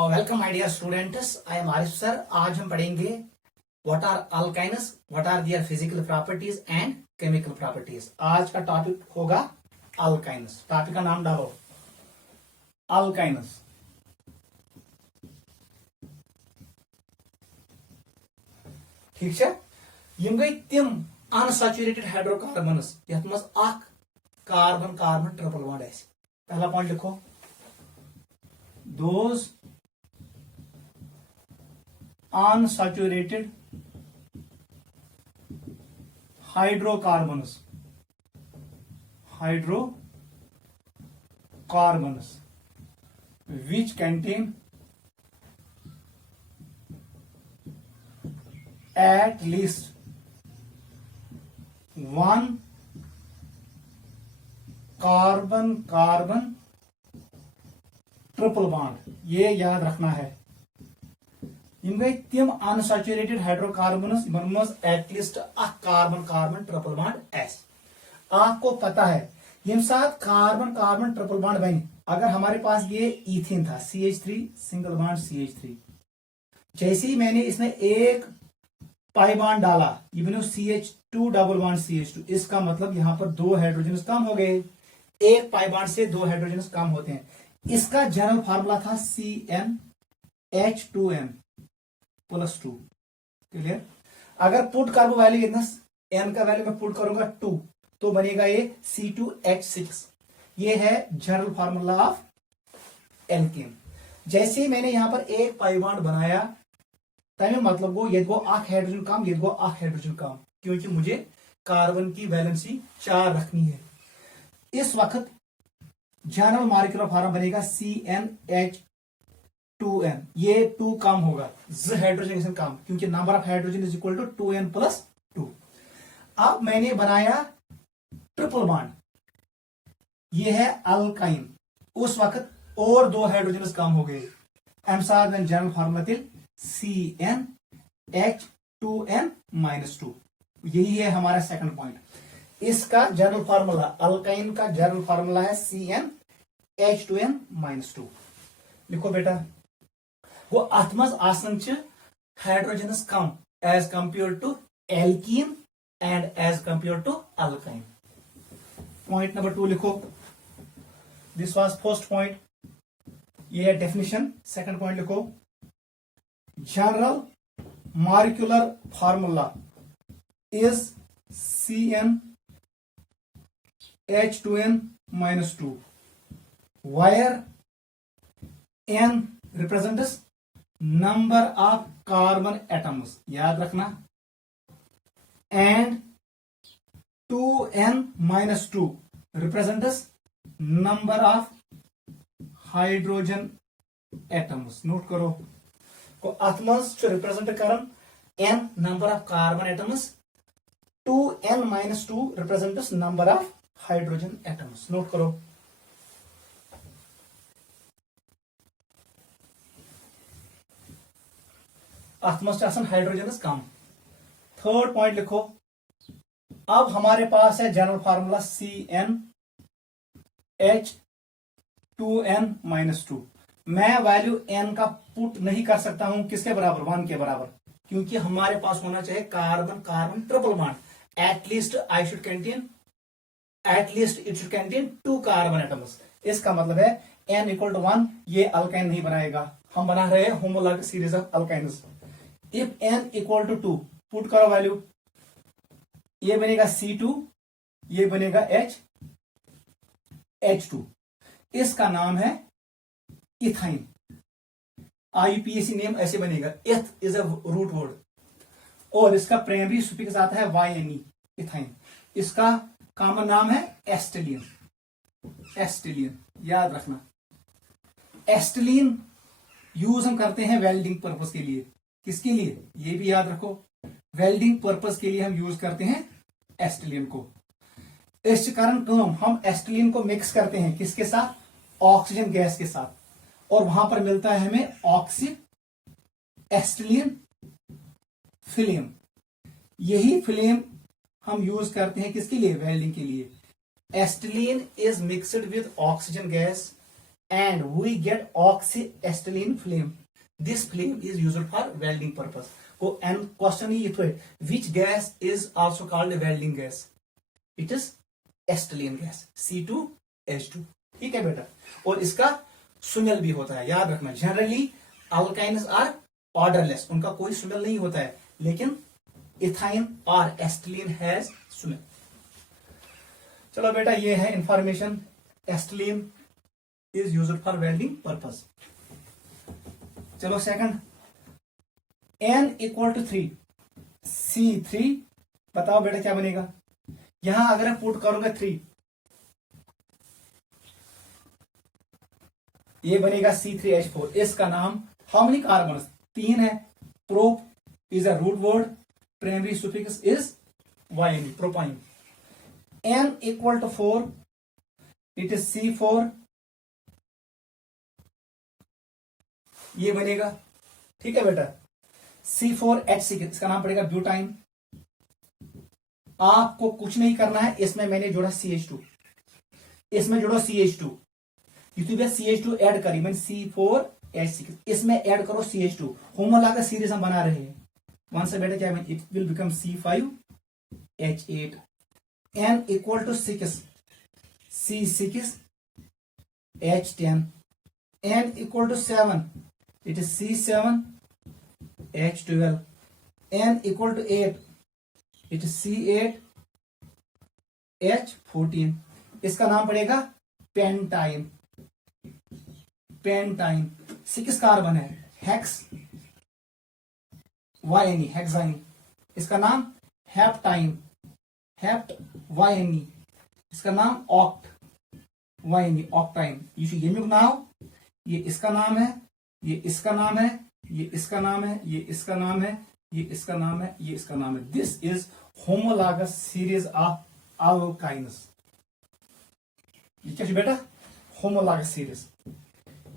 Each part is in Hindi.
और welcome my dear students, I am Arif sir. आज हम पढ़ेंगे what are alkynes, what are their physical properties and chemical properties. आज का टॉपिक होगा अल्काइन्स। टॉपिक का नाम डालो, अल्काइन्स। ठीक है, यम गई तिम अनसैचुरेटेड हाइड्रोकार्बन्स यथ मज अख कार्बन कार्बन ट्रिपल बॉन्ड आसि। पहला पॉइंट लिखो, those unsaturated hydrocarbons which contain at least one carbon carbon triple bond. ये याद रखना है। यम गई तिम अनसैचुरेटेड हाइड्रोकार्बन्स मज at least carbon carbon triple bond S. आपको पता है यम साथ कार्बन कार्बन ट्रिपल बॉन्ड बने, अगर हमारे पास ये इथेन था CH3 सिंगल बॉन्ड CH3, जैसे ही मैंने इसमें एक पाई बॉन्ड डाला ये बने CH2 डबल बॉन्ड CH2। इसका मतलब यहां पर दो हाइड्रोजन कम हो गए। एक पाई बॉन्ड से दो हाइड्रोजन कम होते हैं। इसका जनरल फार्मूला था CnH2n +2। क्लियर? अगर पुट कार्बो वैल्यू कितना n का वैल्यू मैं पुट करूंगा 2 तो बनेगा ये C2H6। ये है जनरल फार्मूला ऑफ एल्केन। जैसे ही मैंने यहां पर एक पाई बॉन्ड बनाया तमें मतलब गो ये अख हाइड्रोजन कम, ये अख हाइड्रोजन कम, क्योंकि मुझे कार्बन की वैलेंसी 4 रखनी है। इस वक्त जनरल मॉलिक्यूलर फार्मूला बनेगा CnH2n। ये 2 कम होगा, z हाइड्रोजन कम, क्योंकि number of hydrogen is equal to 2n + 2। अब मैंने बनाया ट्रिपल बॉन्ड, ये है अल्काइन। उस वक्त और दो हाइड्रोजन कम हो गए। अम साथ जनरल फार्मूला तिल CnH2n -2। यही है हमारा सेकंड पॉइंट। इसका जनरल फार्मूला, अल्काइन का जनरल फार्मूला है CnH2n -2। लिखो बेटा, वो अथ मज आसन हाइड्रोजन कम as compare to alkene and as compare to alkyne. Point number 2 लिखो, दिस वाज फर्स्ट पॉइंट, ये है डेफिनेशन। सेकंड पॉइंट लिखो, general molecular formula is CnH2n -2 where n represents number of carbon atoms, याद रखना, and 2n -2 represents number of hydrogen atoms। Note करो को अथमस रिप्रेजेंट करन n number of carbon atoms, 2n -2 represents number of hydrogen atoms। Note करो। अथमस हाइड्रोजन कम। थर्ड पॉइंट लिखो, अब हमारे पास है जनरल फार्मूला CnH2n -2। मैं वैल्यू n का पुट नहीं कर सकता हूं किसके बराबर, 1 के बराबर, क्योंकि हमारे पास होना चाहिए carbon carbon triple bond. At least it should contain 2 carbon atoms. इसका मतलब है n = 1 ये अल्काइन नहीं बनाएगा। हम बना रहे हैं homologous series of alkynes. If n = 2 put करो वैल्यू, ये बनेगा C2, ये बनेगा H2। इसका नाम है इथाइन। IUPAC नेम ऐसे बनेगा, एथ इज अ रूट वर्ड, और इसका प्राइमरी सुफिक्स आता है YNE, इथाइन। इसका कॉमन नाम है एस्टिलीन। एस्टिलीन याद रखना। एस्टिलीन यूज हम करते हैं वेल्डिंग पर्पस के लिए। किसके लिए, ये भी याद रखो, वेल्डिंग पर्पस के लिए हम यूज करते हैं एस्टिलीन को। इस कारण हम एस्टिलीन को मिक्स करते हैं किसके साथ, ऑक्सीजन गैस के साथ, और वहां पर मिलता है हमें ऑक्सी एस्टिलीन फिल्म। यही फिल्म हम यूज करते हैं किसके लिए, वेल्डिंग के लिए। Acetylene is mixed with oxygen gas and we get oxyacetylene flame. This flame is used for welding purpose. And question ही ये which gas is also called welding gas? It is acetylene gas, C2H2. ठीक है बेटा, और इसका सुमेल भी होता है, याद रखना. जनरली अल्काइन्स आर ऑर्डरलेस, उनका कोई सुमेल नहीं होता है, लेकिन इथाइन और एस्टिलीन हैज सुमेल. चलो बेटा, ये है information. Acetylene is used for welding purpose. चलो second, N equal to 3, C3. बताओ बेटा क्या बनेगा. यहां अगर मैं पुट करूंगा 3, ये बनेगा C3H4. इसका नाम हाउ मेनी कार्बन, 3 है. Prop is a root word, primary suffix is YN, propyne. N equal to 4, it is C4. ये बनेगा, ठीक है बेटा. C4H6, इसका नाम पड़ेगा ब्यूटाइन. आपको कुछ नहीं करना है, इसमें मैंने जोड़ा CH2, इसमें जोड़ो CH2. CH2 ऐड करी मैंने, C4H6, इसमें ऐड करो CH2. होमोलॉगस सीरीज हम बना रहे हैं. वन से बेटा क्या, it will become C5H8. N equal to 6, C6H10. N equal to 7, it is C7H12. N equal to 8, it is C8H14. इसका नाम पड़ेगा पेंटाइन. पेंटाइन 6 कार्बन है. Hex YNE, hexyne. इसका नाम हेप्टाइन, हेप्ट YNE. इसका नाम ऑक्ट YNE, ऑक्टाइन. ये नाम, ये इसका नाम है, ये इसका नाम है, ये इसका नाम है, ये इसका नाम है, ये इसका नाम है, ये इसका नाम है. This is homologous series of alkynes. ये क्या है बेटा, homologous series.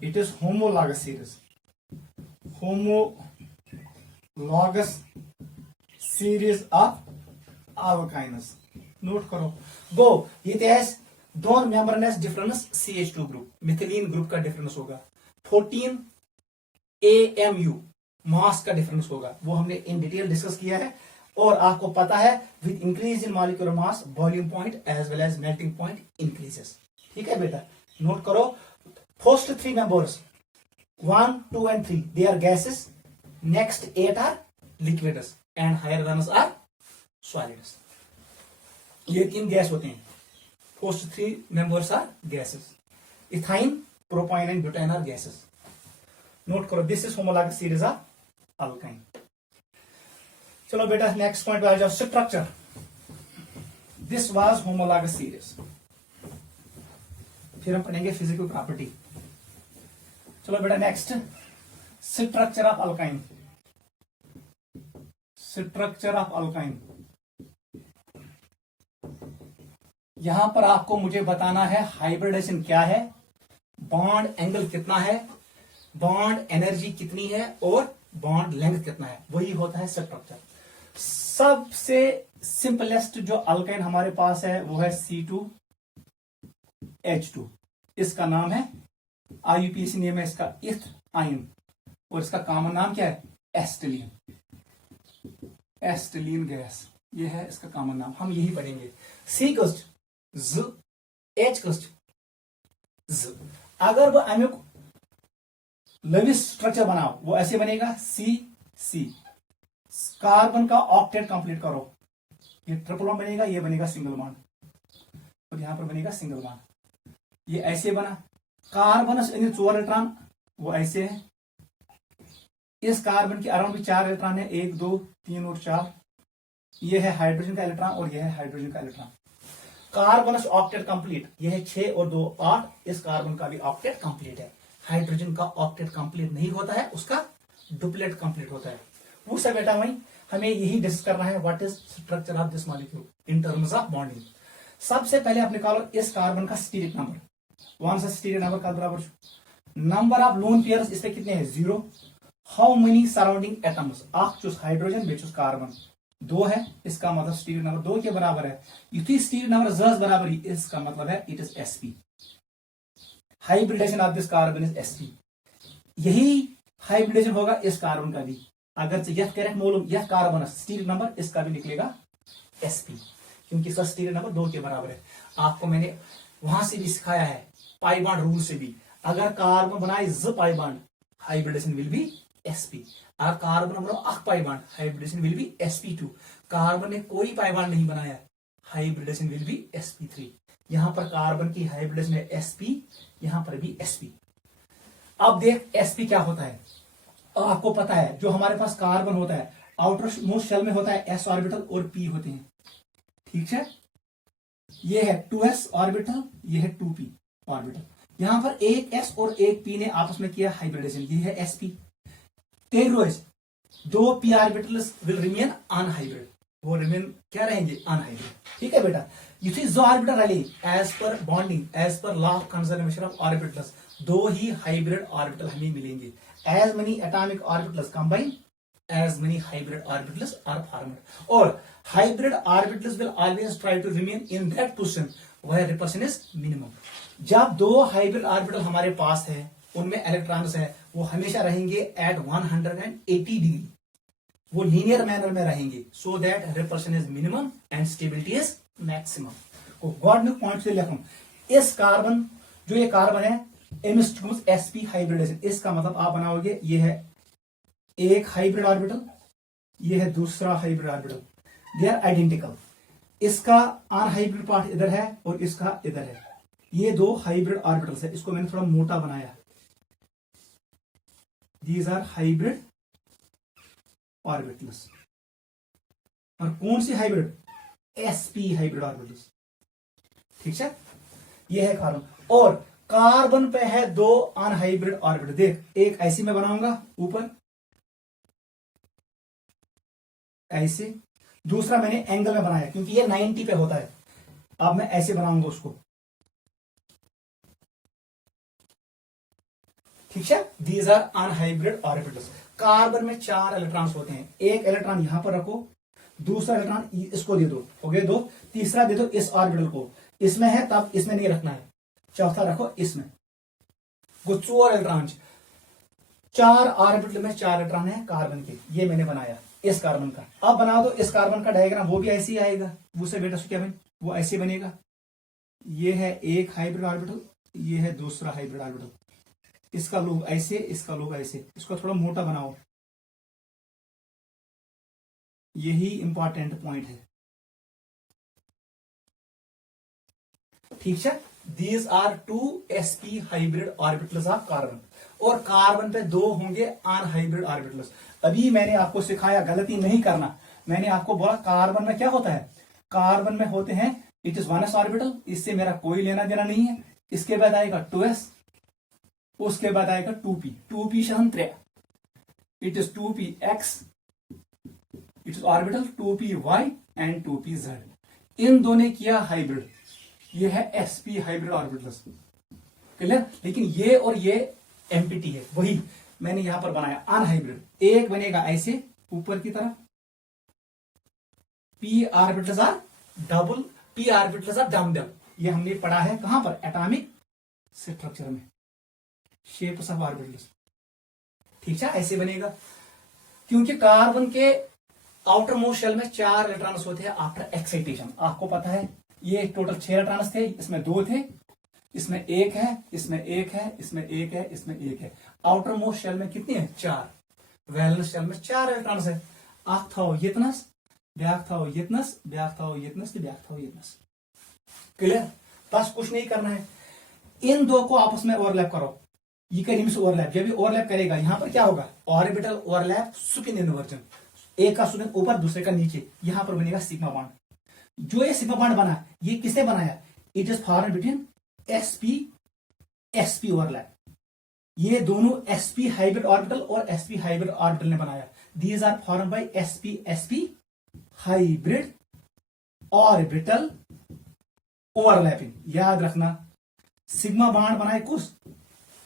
It is homologous series, homologous series of alkynes. Note करो. गो, ये दोनों members difference CH2 group, methylene group का डिफरेंस होगा. 14 AMU मास का डिफरेंस होगा, वो हमने इन डिटेल डिस्कस किया है. और आपको पता है with increase in molecular mass boiling point as well as melting point increases. ठीक है बेटा, नोट करो. First 3 members 1, 2 and 3 they are gases. Next 8 are liquids and higher ones are solids. ये 3 गैस होते हैं. First 3 members are gases. Ethyne, propyne and butyne are gases. Note करो, this is homologous series of alkyne. चलो बेटा नेक्स्ट पॉइंट पे आ जाओ. Structure. This was homologous series. फिर हम पढ़ेंगे फिजिकल प्रॉपर्टी. चलो बेटा next, structure of alkyne. Structure of alkyne. यहां पर आपको मुझे बताना है हाइब्रिडेशन क्या है, बॉन्ड एंगल कितना है, बॉन्ड एनर्जी कितनी है और बॉन्ड लेंथ कितना है. वही होता है स्ट्रक्चर. सबसे सिंपलेस्ट जो अल्काइन हमारे पास है वो है C2H2. इसका नाम है, IUPAC नेम है इसका इथाइन, और इसका कॉमन नाम क्या है, एस्टिलीन. एस्टिलीन गैस, ये है इसका कॉमन नाम. हम यही पढ़ेंगे. C कस्ट Z, H कस्ट Z. अगर वो अमुक लविस स्ट्रक्चर बनाओ, वो ऐसे बनेगा C. कार्बन का ऑक्टेट कंप्लीट करो, ये ट्रिपल बॉन्ड बनेगा, ये बनेगा सिंगल बॉन्ड, और यहां पर बनेगा सिंगल बॉन्ड. ये ऐसे बना. कार्बन 4 इलेक्ट्रॉन, वो ऐसे है. इस कार्बन के अराउंड भी 4 इलेक्ट्रॉन है, 1, 2, 3 और 4. ये है हाइड्रोजन का इलेक्ट्रॉन और यह है हाइड्रोजन का इलेक्ट्रॉन. कार्बन ऑक्टेट कंप्लीट, यह है 6 और 2 8. इस कार्बन का भी ऑक्टेट कंप्लीट है. हाइड्रोजन का ऑक्टेट कंप्लीट नहीं होता है, उसका डुप्लेट कंप्लीट होता है. वो सब बेटा वही हमें यही डिस्कस करना है, what is structure of this molecule in terms of bonding. सबसे पहले आप निकालो इस कार्बन का स्टीरिक नंबर. वन सा स्टीरिक नंबर का बराबर नंबर ऑफ लोन पेयर्स, इस पे कितने हैं, 0. हाउ मेनी सराउंडिंग एटम्स, आप चूज हाइड्रोजन बे चूज कार्बन, 2 है. इसका मतलब स्टीरिक नंबर 2 के बराबर है. युति स्टीरिक नंबर 10 बराबर ही, इसका मतलब है it is sp. Hybridization of this carbon is sp। यही हाइब्रिडेशन होगा इस कार्बन का भी। अगर यह करेक्ट मोलूम यह कार्बन स्टीरिक नंबर, इसका भी निकलेगा sp, क्योंकि इसका स्टीरिक नंबर 2 के बराबर है। आपको मैंने वहां से भी सिखाया है पाई बॉन्ड रूल से भी, अगर कार्बन बनाए ज pi bond hybridization will be sp। अगर कार्बन बनाओ अख pi bond hybridization will be sp2। Carbon ने कोई पाई बॉन्ड नहीं बनाया, हाइब्रिडेशन विल बी sp3। यहां पर कार्बन की हाइब्रिडेशन है sp, यहां पर भी sp। अब देख sp क्या होता है। आपको पता है जो हमारे पास कार्बन होता है आउटर मोस्ट शेल में होता है s ऑर्बिटल और p होते हैं, ठीक है। ये है 2s ऑर्बिटल, ये है 2p ऑर्बिटल। यहां पर एक s और एक p ने आपस में किया हाइब्रिडेशन, ये है sp। तेरह दो p orbitals will remain unhybrid, वो रिमेन क्या रहेंगे अनहाइब्रिड, ठीक है बेटा। युथी जो ऑर्बिटल रही as per bonding as per law of conservation of orbitals, दो ही हाइब्रिड ऑर्बिटल हमें मिलेंगे। As many atomic orbitals combine as many hybrid orbitals are formed, or hybrid orbitals will always try to remain in that position where repulsion is minimum। जब दो हाइब्रिड ऑर्बिटल हमारे पास है उनमें इलेक्ट्रॉन्स है, वो हमेशा रहेंगे एट 180 डिग्री, वो लीनियर मैनर में रहेंगे, सो that repulsion is minimum and stability is maximum. God ने पॉइंट से लिखूं इस कार्बन, जो ये कार्बन है एमिस्टूस sp हाइब्रिडेशन, इसका मतलब आप बनाओगे ये है एक हाइब्रिड ऑर्बिटल, ये है दूसरा hybrid orbital, they are identical. इसका अनहाइब्रिड पार्ट इधर है और इसका इधर है, ये दो हाइब्रिड ऑर्बिटल्स है। इसको मैंने थोड़ा मोटा बनाया, दीज आर हाइब्रिड ऑर्बिटल्स। और कौन सी हाइब्रिड, sp हाइब्रिड ऑर्बिटल्स, ठीक है। ये है कार्बन, और कार्बन पे है दो अनहाइब्रिड ऑर्बिटल। देख एक ऐसी मैं बनाऊंगा ऊपर ऐसे, दूसरा मैंने एंगल में बनाया क्योंकि ये 90 पे होता है। अब मैं ऐसे बनाऊंगा उसको, ठीक है। These are unhybrid orbitals. Carbon में 4 इलेक्ट्रॉन्स होते हैं, एक इलेक्ट्रॉन यहां पर रखो, दूसरा इलेक्ट्रॉन इसको दे दो, हो गए 2, तीसरा दे दो इस ऑर्बिटल को, इसमें है तब इसमें नहीं रखना है, चौथा रखो इसमें। गुच्छों इलेक्ट्रॉन 4 ऑर्बिटल में 4 इलेक्ट्रॉन है कार्बन के, ये मैंने बनाया इस कार्बन का। अब बना दो इस कार्बन का डायग्राम, वो भी ऐसे ही आएगा, वो से बेटा क्या बने, वो ऐसे बनेगा। ये है एक हाइब्रिड ऑर्बिटल, ये है दूसरा हाइब्रिड ऑर्बिटल, इसका लोग ऐसे, इसका लोग ऐसे। इसको थोड़ा मोटा बनाओ, यही इंपॉर्टेंट पॉइंट है, ठीक है। These are 2 sp hybrid orbitals of carbon, और कार्बन पे 2 होंगे अनहाइब्रिड ऑर्बिटल्स। अभी मैंने आपको सिखाया गलती नहीं करना, मैंने आपको बोला कार्बन में क्या होता है, कार्बन में होते हैं इट इज 1s ऑर्बिटल, इससे मेरा कोई लेना देना नहीं है। इसके बाद आएगा 2s, उसके बाद आएगा 2p, 2p शहन 3, it is 2px, it is orbital 2py and 2pz। इन दोनों ने किया हाइब्रिड, ये है sp हाइब्रिड ऑर्बिटल्स, क्लियर। लेकिन ये और ये एम्प्टी है, वही मैंने यहां पर बनाया अनहाइब्रिड। एक बनेगा ऐसे ऊपर की तरफ, p orbitals are double, p orbitals are dumbbell, ये हमने पढ़ा है कहां पर, एटॉमिक स्ट्रक्चर में, शेप्स ऑफ ऑर्बिटल्स, ठीक है। ऐसे बनेगा क्योंकि कार्बन के आउटर मोस्ट शेल में 4 इलेक्ट्रॉन्स होते हैं आफ्टर एक्साइटेशन। आपको पता है ये टोटल 6 इलेक्ट्रॉन्स थे, इसमें 2 थे, इसमें 1 है, इसमें 1 है, इसमें 1 है, इसमें 1 है। आउटर मोस्ट शेल में कितने हैं, 4। वैलेंस शेल में 4 इलेक्ट्रॉन्स है। अख था यतनस, ब्याक था यतनस, ब्याक था यतनस, ब्याक था यतनस, क्लियर। बस कुछ नहीं करना है, इन दो को आपस में ओवरलैप करो, ये करीब से ओवरलैप, जब भी ओवरलैप करेगा यहां पर क्या होगा, ऑर्बिटल ओवरलैप सुपिन इन्वर्जन, एक का सुपिन ऊपर दूसरे का नीचे, यहां पर बनेगा सिग्मा बॉन्ड। जो ये सिग्मा बॉन्ड बना, ये किसने बनाया, it is formed between sp overlap. ये दोनों sp हाइब्रिड ऑर्बिटल और sp हाइब्रिड ऑर्बिटल ने बनाया। These are formed by sp hybrid orbital overlapping. याद रखना, सिग्मा बॉन्ड बनाए कुछ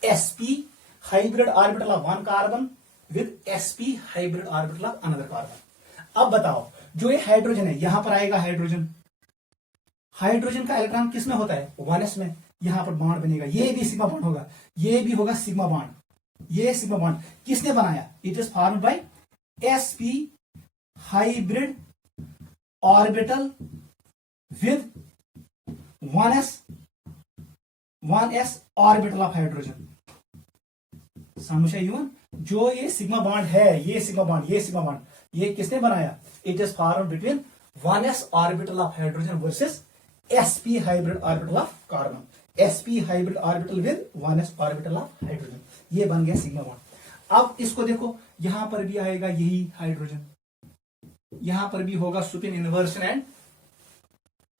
sp hybrid orbital of 1 carbon with sp hybrid orbital of another carbon. अब बताओ, जो ये हाइड्रोजन है यहां पर आएगा हाइड्रोजन, हाइड्रोजन का इलेक्ट्रॉन किस में होता है, 1s में, यहां पर बॉन्ड बनेगा, ये भी सिग्मा बॉन्ड होगा, ये भी होगा सिग्मा बॉन्ड, ये सिग्मा बॉन्ड किसने बनाया? It is formed by sp hybrid orbital with 1s orbital of hydrogen. समझ आई? जो ये सिग्मा बॉन्ड है, ये सिग्मा बॉन्ड, ये सिग्मा बॉन्ड, ये किसने बनाया? It is formed between 1s orbital of hydrogen versus sp hybrid orbital of carbon, sp hybrid orbital with 1s orbital of hydrogen, ये बन गया सिग्मा बॉन्ड। अब इसको देखो, यहां पर भी आएगा यही हाइड्रोजन, यहां पर भी होगा spin inversion and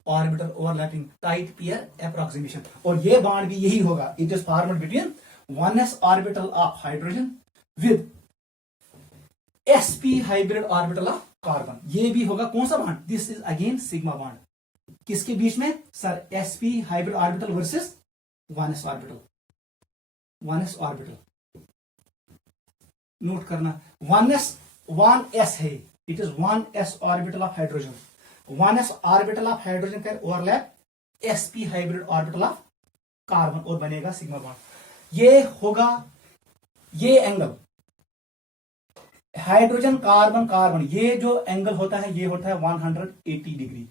orbital overlapping, tight pair approximation, और ये बॉन्ड भी यही होगा। It is formed between 1s orbital of hydrogen with sp hybrid orbital of carbon, ये भी होगा कौन सा bond? This is again sigma bond. किसके बीच में sir? sp hybrid orbital versus 1s orbital, 1s orbital note करना, 1s है, it is 1s orbital of hydrogen, 1s orbital of hydrogen का overlap sp hybrid orbital of carbon और बनेगा सिग्मा बॉन्ड। ये होगा ये एंगल हाइड्रोजन कार्बन कार्बन, ये जो एंगल होता है ये होता है 180 डिग्री,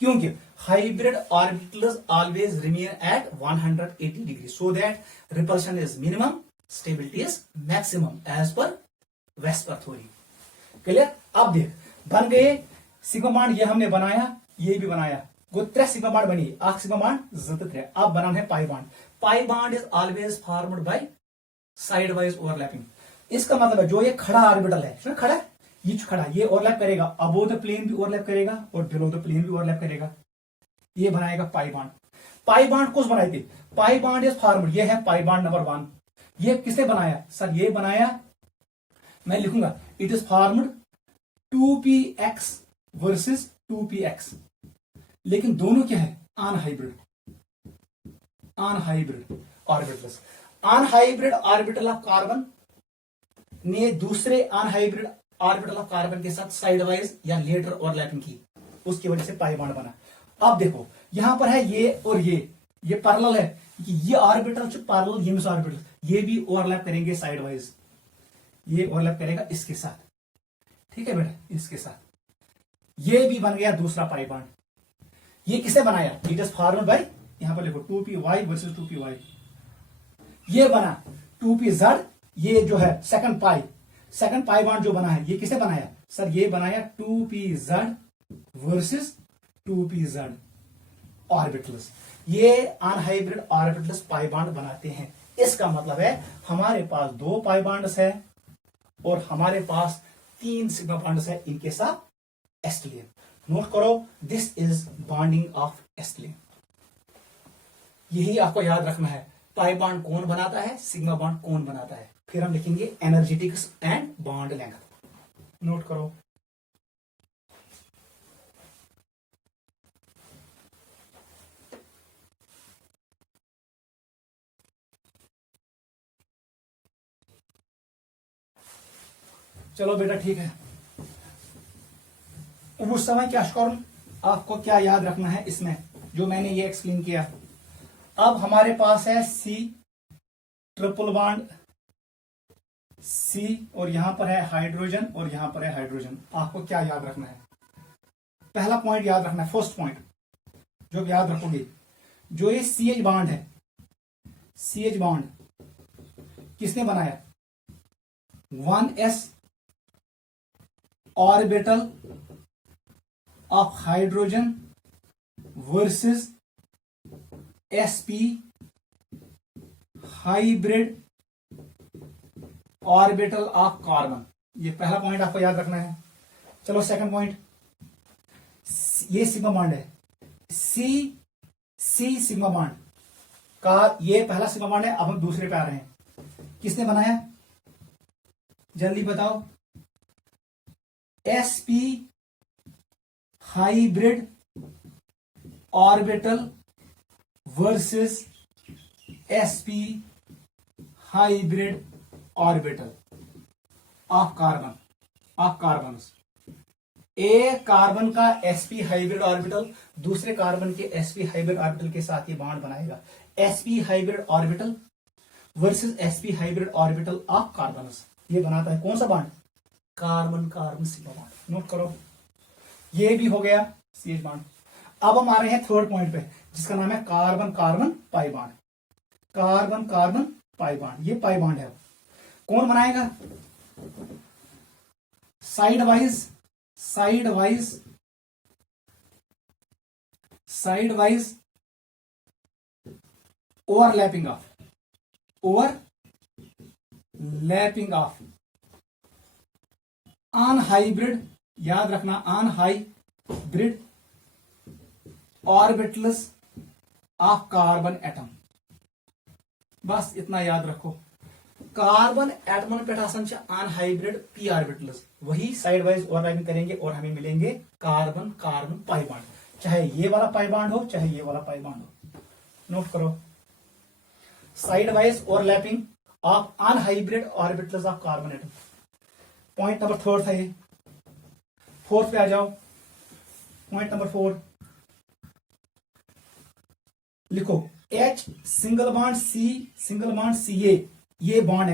क्योंकि hybrid orbitals always remain at 180 degree so that repulsion is minimum, stability is maximum as per VSEPR theory. Clear? अब देख बन गए सिग्मा बॉन्ड, ये हमने बनाया, ये भी बनाया, गो 3 सिग्मा बॉन्ड बनी, अख सिग्मा बॉन्ड जत 3। अब बनाना है pi bond. Pi bond is always formed by side wise overlapping. इसका मतलब है जो ये खड़ा ऑर्बिटल है, खड़ा ये खड़ा, ये ओवरलैप करेगा, अबोव द प्लेन भी ओवरलैप करेगा और बिलो द प्लेन भी ओवरलैप करेगा, ये बनाएगा पाई बॉन्ड। पाई बॉन्ड कौन बनाए थे? पाई बॉन्ड इज फॉर्म्ड, ये है पाई बॉन्ड नंबर 1। ये किसने बनाया सर? ये बनाया, मैं लिखूंगा, it is formed 2px versus 2px, लेकिन दोनों क्या है? Unhybrid, unhybrid orbitals. Unhybrid orbital of carbon ने दूसरे अनहाइब्रिड ऑर्बिटल ऑफ कार्बन के साथ साइड वाइज या लेटर ओवरलैपिंग की, उसकी वजह से पाई बॉन्ड बना। अब देखो यहां पर है ये और ये पैरेलल है, ये ऑर्बिटल पैरेलल, ये मिस ऑर्बिटल, ये भी ओवरलैप करेंगे साइड वाइज, ये ओवरलैप करेगा इसके साथ, ठीक है बेटा, इसके साथ। ये भी बन गया दूसरा पाई बॉन्ड। ये किसे बनाया? इट इज फॉर्म्ड बाय, यहां पर लिखो 2py वर्सेस 2py, ये बना 2pz, ये जो है सेकंड पाई बॉन्ड जो बना है, ये किसे बनाया सर? ये बनाया 2pz वर्सेस 2pz ऑर्बिटल्स। ये अनहाइब्रिड ऑर्बिटल्स पाई बॉन्ड बनाते हैं। इसका मतलब है हमारे पास 2 पाई बॉन्ड्स है और हमारे पास 3 सिग्मा बॉन्ड्स है, इनके साथ एस्टिलिन। नोट करो, दिस इज बॉन्डिंग ऑफ एस्टिलिन। यही आपको याद रखना है, पाई बॉन्ड कौन बनाता है, सिग्मा बॉन्ड कौन बनाता है। फिर हम लिखेंगे energetics and bond length. Note करो, चलो बेटा ठीक है। उस समय क्या करूं, आपको क्या याद रखना है इसमें जो मैंने ये एक्सप्लेन किया। अब हमारे पास है C ट्रिपल बॉन्ड C और यहां पर है हाइड्रोजन और यहां पर है हाइड्रोजन। आपको क्या याद रखना है? पहला पॉइंट याद रखना है, फर्स्ट पॉइंट जो याद रखोगे, जो ये CH बॉन्ड है, CH बॉन्ड किसने बनाया? 1s orbital of hydrogen versus sp hybrid orbital of carbon. ये पहला पॉइंट आपको याद रखना है। चलो सेकंड पॉइंट, ये सिग्मा बॉन्ड है, सी सिग्मा बॉन्ड का ये पहला सिग्मा बॉन्ड है। अब हम दूसरे पे आ रहे हैं, किसने बनाया जल्दी बताओ? sp hybrid orbital versus sp hybrid orbital of carbon. एक कार्बन का sp हाइब्रिड ऑर्बिटल दूसरे कार्बन के sp हाइब्रिड ऑर्बिटल के साथ ये बॉन्ड बनाएगा। sp hybrid orbital versus sp hybrid orbital of carbon. ये बनाता है कौन सा bond? Carbon carbon sigma bond. Note करो, ये भी हो गया CH बॉन्ड। अब हम आ रहे हैं थर्ड पॉइंट पे, जिसका नाम है carbon carbon pi bond. Carbon carbon pi bond, ये पाई बॉन्ड है। कौन बनाएगा? Side wise overlapping of unhybrid, याद रखना, unhybrid orbitals of carbon atom. बस इतना याद रखो, कार्बन एटमन पे अनहाइब्रिड p ऑर्बिटल्स, वही साइड वाइज ओवरलैपिंग करेंगे और हमें मिलेंगे कार्बन कार्बन पाई बॉन्ड, चाहे ये वाला पाई बॉन्ड हो चाहे ये वाला पाई बॉन्ड हो। नोट करो, side wise overlapping of unhybrid orbitals of carbon atom. Point number 3 था ये। 4th पे आ जाओ। पॉइंट नंबर 4 लिखो, H सिंगल बॉन्ड Ca, ये bond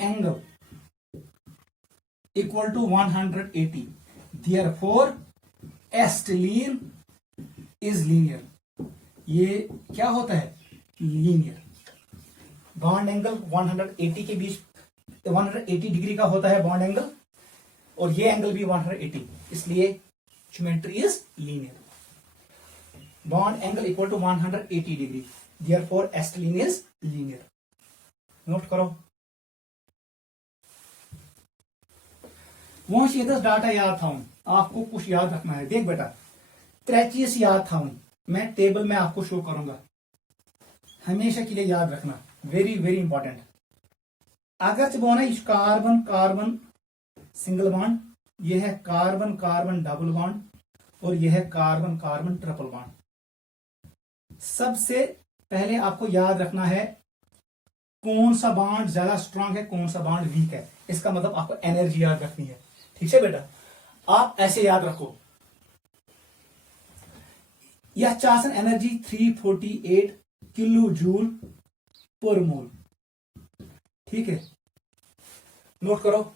angle equal to 180, therefore acetylene is linear. ये क्या होता है? लीनियर। बॉन्ड एंगल 180 के बीच 180 डिग्री का होता है बॉन्ड एंगल, और ये एंगल भी 180, इसलिए geometry is linear. Bond angle equal to 180 degree, therefore acetylene is linear. Note करो, वहां से डाटा याद था, आपको कुछ याद रखना है। देख बेटा, 3 चीज याद था, मैं टेबल में आपको शो करूंगा, हमेशा के लिए याद रखना, वेरी वेरी इंपॉर्टेंट। अगर जब ना कार्बन कार्बन सिंगल बॉन्ड, यह है कार्बन कार्बन डबल बॉन्ड, और यह है कार्बन कार्बन ट्रिपल बॉन्ड। सबसे पहले आपको याद रखना है कौन सा बॉन्ड ज्यादा स्ट्रांग है, कौन सा बॉन्ड वीक है। इसका मतलब आपको एनर्जी याद रखनी है, ठीक है बेटा। आप ऐसे याद रखो, यह चासन एनर्जी 348 किलो जूल पर मोल, ठीक है। नोट करो,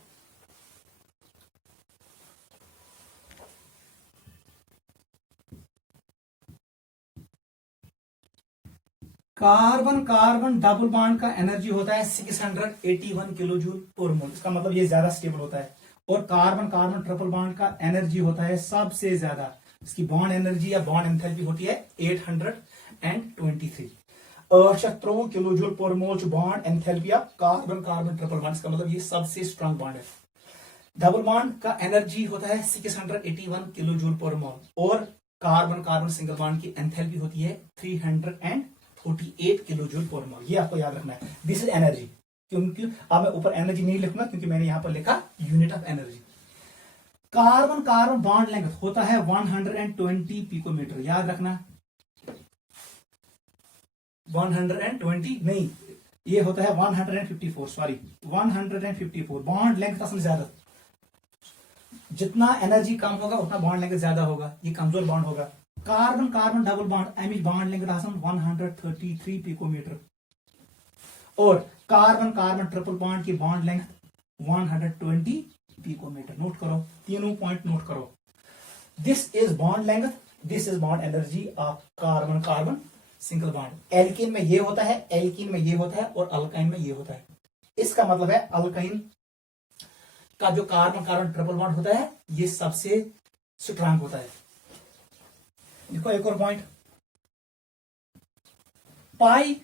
कार्बन कार्बन डबल बॉन्ड का एनर्जी होता है 681 किलो जूल पर मोल। इसका मतलब ये ज्यादा स्टेबल होता है। और कार्बन कार्बन ट्रिपल बॉन्ड का एनर्जी होता है सबसे ज्यादा, इसकी बॉन्ड एनर्जी या बॉन्ड एंथैल्पी होती है 823 किलो जूल पर मोल bond enthalpy of carbon carbon triple bond. इसका मतलब ये सबसे स्ट्रांग बॉन्ड है। डबल बॉन्ड का एनर्जी होता है 681 किलो जूल पर मोल, और कार्बन कार्बन सिंगल बॉन्ड की एंथैल्पी होती है 348 किलो जूल पर मोल। ये आपको याद रखना है, दिस इज एनर्जी। क्योंकि अब मैं ऊपर एनर्जी नहीं लिखूंगा, क्योंकि मैंने यहां पर लिखा unit of energy. Carbon carbon bond length होता है 120 पिकोमीटर, याद रखना। 120 नहीं, ये होता है 154, सॉरी 154। बॉन्ड लेंथ असल ज्यादा, जितना एनर्जी कम होगा उतना बॉन्ड लेंथ ज्यादा होगा, ये कमजोर बॉन्ड होगा। कार्बन कार्बन डबल बॉन्ड एमिज बॉन्ड लेंथ 133 पिकोमीटर, और कार्बन कार्बन ट्रिपल बॉन्ड की बॉन्ड लेंथ 120 पिकोमीटर। नोट करो, तीनों पॉइंट नोट करो। This is bond length, this is bond energy of carbon carbon single bond. Alkene में ये होता है, एल्कीन में ये होता है, और अल्काइन में ये होता है। इसका मतलब है अल्काइन का जो कार्बन कार्बन ट्रिपल बॉन्ड होता है ये सबसे स्ट्रांग होता है। देखो एक और point, pi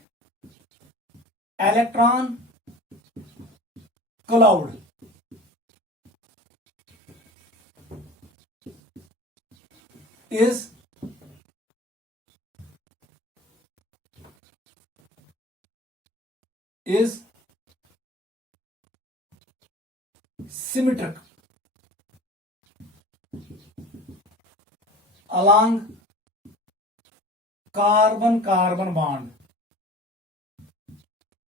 electron cloud is symmetric along carbon carbon bond.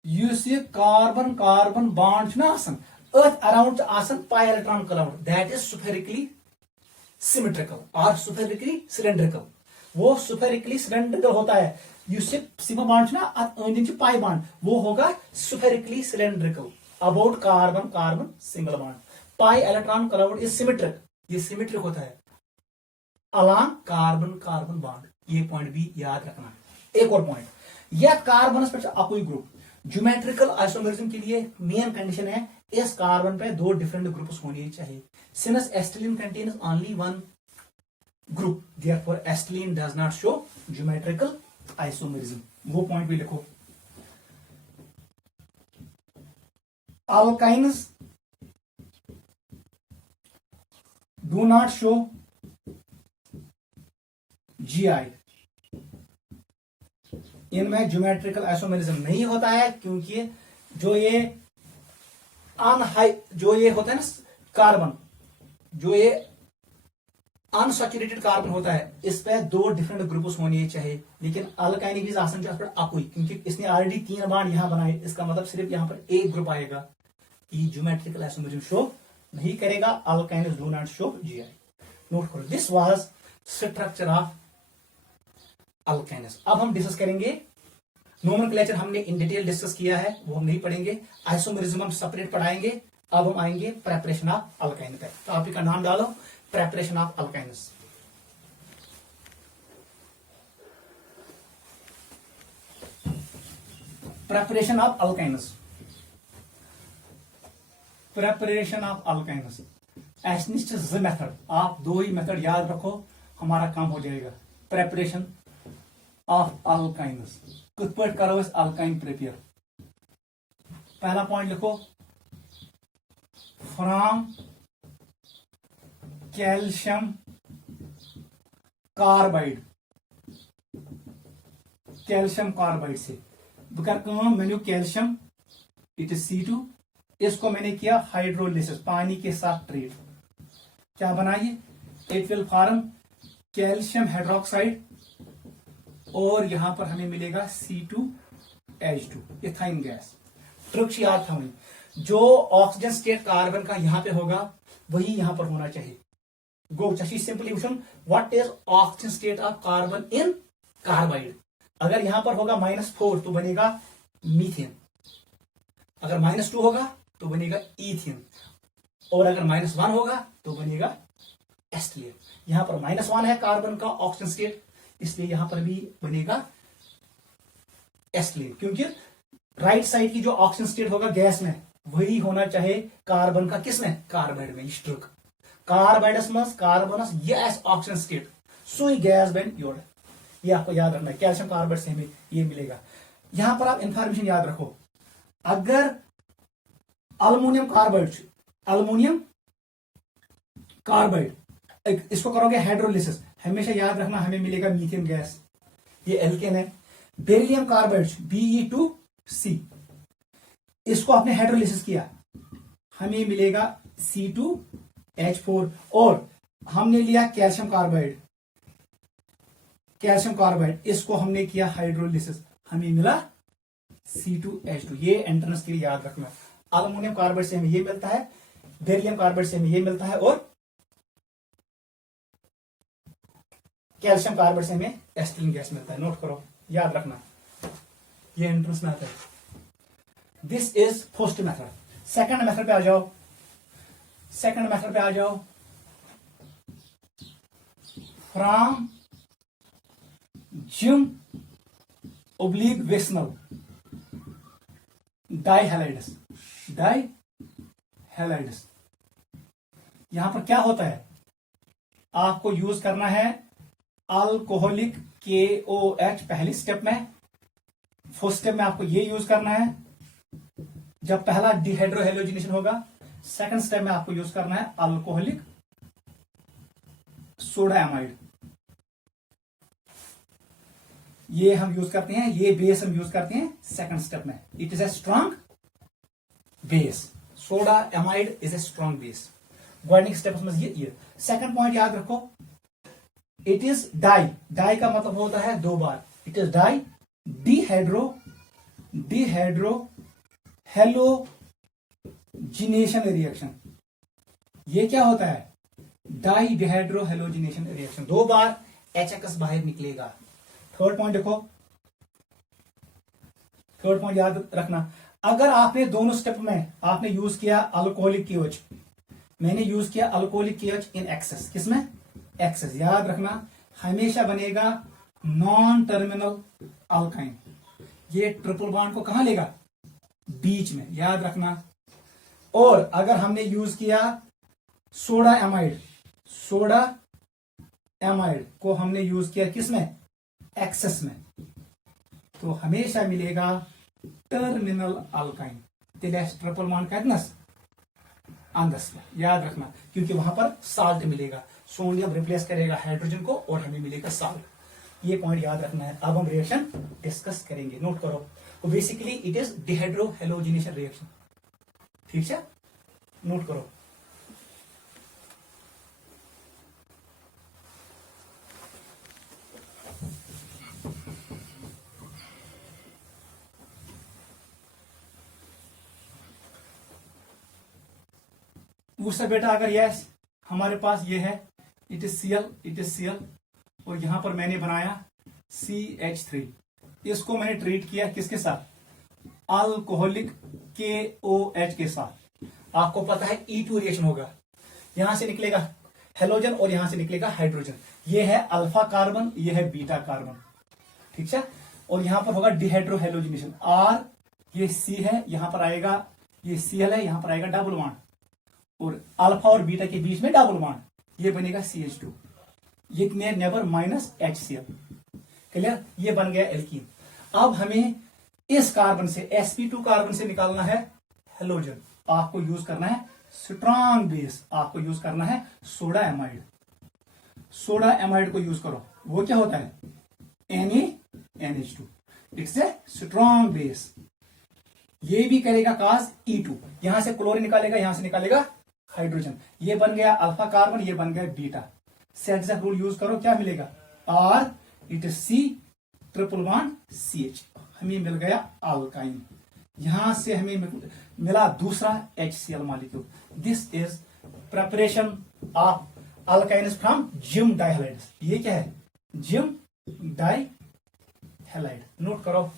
Yus ye carbon carbon bond na asan earth around asan pi electron cloud, that is spherically symmetrical or spherically cylindrical. वो स्फेरिकली सिलेंड्रिकल होता है, सिग्मा बॉन्ड ना अंदर पाई बॉन्ड वो होगा spherically cylindrical about carbon carbon single bond. Pi electron cloud is symmetric, ये सिमेट्रिक होता है अलॉन्ग कार्बन कार्बन बॉन्ड। ये पॉइंट भी याद रखना। एक और पॉइंट, यह कार्बन पे अकुई ग्रुप ज्योमेट्रिकल आइसोमरिज्म के लिए मेन कंडीशन है इस कार्बन पे दो डिफरेंट ग्रुप्स होने चाहिए। Since acetylene contains only one group therefore acetylene does not show geometrical isomerism. वो पॉइंट भी लिखो। Alkynes do not show GI, इनमें ज्योमेट्रिकल आइसोमेरिज्म नहीं होता है क्योंकि जो ये होता है ना कार्बन, जो ये अनसैचुरेटेड कार्बन होता है इस पे दो डिफरेंट ग्रुप्स होने चाहिए। लेकिन अल्काइनिक इज आसन अकुई, क्योंकि इसने ऑलरेडी 3 बॉन्ड यहां बनाए, इसका मतलब सिर्फ यहां पर एक ग्रुप आएगा। ये ज्योमेट्रिकल आइसोमेरिज्म शो नहीं करेगा। Alkynes do not show GI. Note करो, this was structure of alkynes. अब हम डिस्कस करेंगे नोमेनक्लेचर, हमने इन डिटेल डिस्कस किया है, वो हम नहीं पढ़ेंगे। आइसोमेरिज्म हम सेपरेट पढ़ाएंगे। अब हम आएंगे प्रेपरेशन ऑफ अल्काइन तक। टॉपिक का नाम डालो, preparation of alkynes. Preparation of alkynes, preparation of alkynes. ऐसे ज मेथड, आप 2 ही मेथड याद रखो, हमारा काम हो जाएगा। प्रेपरेशन ऑफ अल्काइन्स, कित पे करो अल्काइन प्रिपेयर। पहला पॉइंट लिखो, from calcium carbide, calcium carbide से मैंने कैल्शियम इट इज C2, इसको मैंने किया हाइड्रोलिसिस, पानी के साथ ट्रीट। क्या बनाइए, it will form calcium hydroxide और यहां पर हमें मिलेगा C2H2 इथाइन गैस। ट्रिक्स याद था हमें, जो ऑक्सीजन स्टेट कार्बन का यहां पे होगा वही यहां पर होना चाहिए। गो चशी simplification, what is oxygen state of carbon in carbide. अगर यहां पर होगा -4 तो बनेगा मीथेन, अगर -2 होगा तो बनेगा ईथेन, और अगर -1 होगा तो बनेगा एस्टिलीन। यहां पर -1 है कार्बन का ऑक्सीजन स्टेट, इसलिए यहां पर भी बनेगा एस्टिलीन, क्योंकि राइट साइड की जो ऑक्सीजन स्टेट होगा गैस में वही होना चाहिए कार्बन का किसमें, कार्बाइड में। स्ट्रिक कार्बाइडस में कार्बनस यस ऑक्सीजन स्टेट सुई गैस बेन योड, ये आपको याद रखना है। कैल्शियम कार्बाइड से हमें ये मिलेगा। यहां पर आप इंफॉर्मेशन याद रखो, अगर अल्मोनियम कार्बाइड, अल्मोनियम कार्बाइड इसको करोगे हाइड्रोलिसिस, हमेशा याद रखना हमें मिलेगा मीथेन गैस, ये एल्केन है। बेरिलियम कार्बाइड Be2C, इसको आपने हाइड्रोलिसिस किया, हमें मिलेगा C2H4। और हमने लिया कैल्शियम कार्बाइड, कैल्शियम कार्बाइड इसको हमने किया हाइड्रोलिसिस, हमें मिला C2H2। ये एंट्रेंस के लिए याद रखना। अल्मोनियम कार्बाइड से हमें ये मिलता है, बेरिलियम कार्बाइड से हमें ये मिलता है, और कैल्शियम कार्बाइड से हमें एस्टिलीन गैस मिलता है। नोट करो, याद रखना, ये एंट्रेंस में आता है। This is first method. Second method पे आ जाओ, सेकंड मेथड पे आ जाओ। फ्रॉम जिम ओब्लिक वेस्नल डाइहैलाइड्स, डाइहैलाइड्स, यहां पर क्या होता है, आपको यूज करना है अल्कोहलिक KOH पहली स्टेप में। फर्स्ट स्टेप में आपको ये यूज करना है जब पहला डिहाइड्रोहेलोजिनेशन होगा। सेकंड स्टेप में आपको यूज करना है अल्कोहलिक सोडा एमाइड, ये हम यूज करते हैं, ये बेस हम यूज करते हैं सेकंड स्टेप में। It is a strong base, soda amide is a strong base. Governing step में ये सेकंड पॉइंट याद रखो, इट इज डाई, डाई का मतलब होता है 2 बार। It is di dehydrohalogenation reaction. ये क्या होता है, डाई डिहाइड्रो हेलोजिनेशन रिएक्शन, 2 बार HX बाहर निकलेगा। थर्ड पॉइंट देखो, थर्ड पॉइंट याद रखना, अगर आपने दोनों स्टेप में आपने यूज किया अल्कोहलिक KOH, मैंने यूज किया अल्कोहलिक KOH इन एक्सेस, किसमें? एक्सेस। याद रखना हमेशा बनेगा नॉन टर्मिनल अल्काइन। ये ट्रिपल बॉन्ड को कहां लेगा? बीच में, याद रखना। और अगर हमने यूज किया सोडा एमाइड, सोडा एमाइड को हमने यूज किया किसमें? एक्सेस में, तो हमेशा मिलेगा टर्मिनल अल्काइन। तिलेस ट्रिपल बॉन्ड कहतनस अंदस में, याद रखना, क्योंकि वहां पर साल्ट मिलेगा। सोडियम रिप्लेस करेगा हाइड्रोजन को और हमें मिलेगा साल्ट। ये पॉइंट याद रखना है। अब हम रिएक्शन डिस्कस करेंगे, नोट करो। तो basically it is dehydro halogenation reaction, ठीक है, नोट करो। उससे बेटा अगर यस हमारे पास ये है, इट इज Cl, और यहां पर मैंने बनाया CH3, इसको मैंने ट्रीट किया किसके साथ? अल्कोहलिक KOH के साथ। आपको पता है E2 रिएक्शन होगा, यहां से निकलेगा हेलोजन और यहां से निकलेगा हाइड्रोजन। ये है अल्फा कार्बन, ये है बीटा कार्बन, ठीक है। और यहां पर होगा डिहाइड्रो हेलोजिनेशन। R ये C है, यहां पर आएगा ये Cl है, यहां पर आएगा डबल बॉन्ड, और अल्फा और बीटा के बीच में डबल बॉन्ड, ये बनेगा CH2, ये नेबर माइनस HCl। क्लियर? ये बन गया एल्कीन। अब हमें इस कार्बन से sp2 कार्बन से निकालना है हेलोजन। आपको यूज करना है स्ट्रॉन्ग बेस, आपको यूज करना है सोडा एमाइड। सोडा एमाइड को यूज करो, वो क्या होता है? NaNH2, it's a strong base. ये भी करेगा काज E2, यहां से क्लोरीन निकालेगा, यहां से निकालेगा हाइड्रोजन, ये बन गया अल्फा कार्बन, ये बन गया बीटा। सेट रूल यूज करो, क्या मिलेगा? R it is C triple bond CH, हमें मिल गया अल्काइन। यहां से हमें मिला दूसरा HCl molecule. This is preparation of alkynes from gem dihalides. ये क्या है? जिम डाइहैलाइड, नोट करो।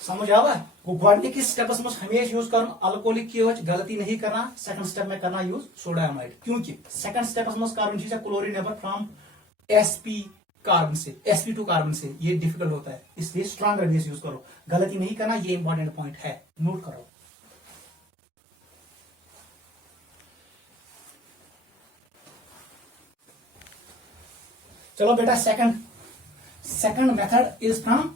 समझ आवा? वो गोडनिकिस स्टेप्स में हमेशा यूज कर अल्कोहलिक KOH, गलती नहीं करना। सेकंड स्टेप में करना यूज सोडा एमाइड, क्योंकि सेकंड स्टेप्स में कार्बन चीज chlorine neighbour from sp carbon से, sp2 कार्बन से, ये डिफिकल्ट होता है, इसलिए स्ट्रॉन्गर बेस यूज करो। गलती नहीं करना, ये इंपॉर्टेंट पॉइंट है, नोट करो। चलो बेटा, सेकंड मेथड इज फ्रॉम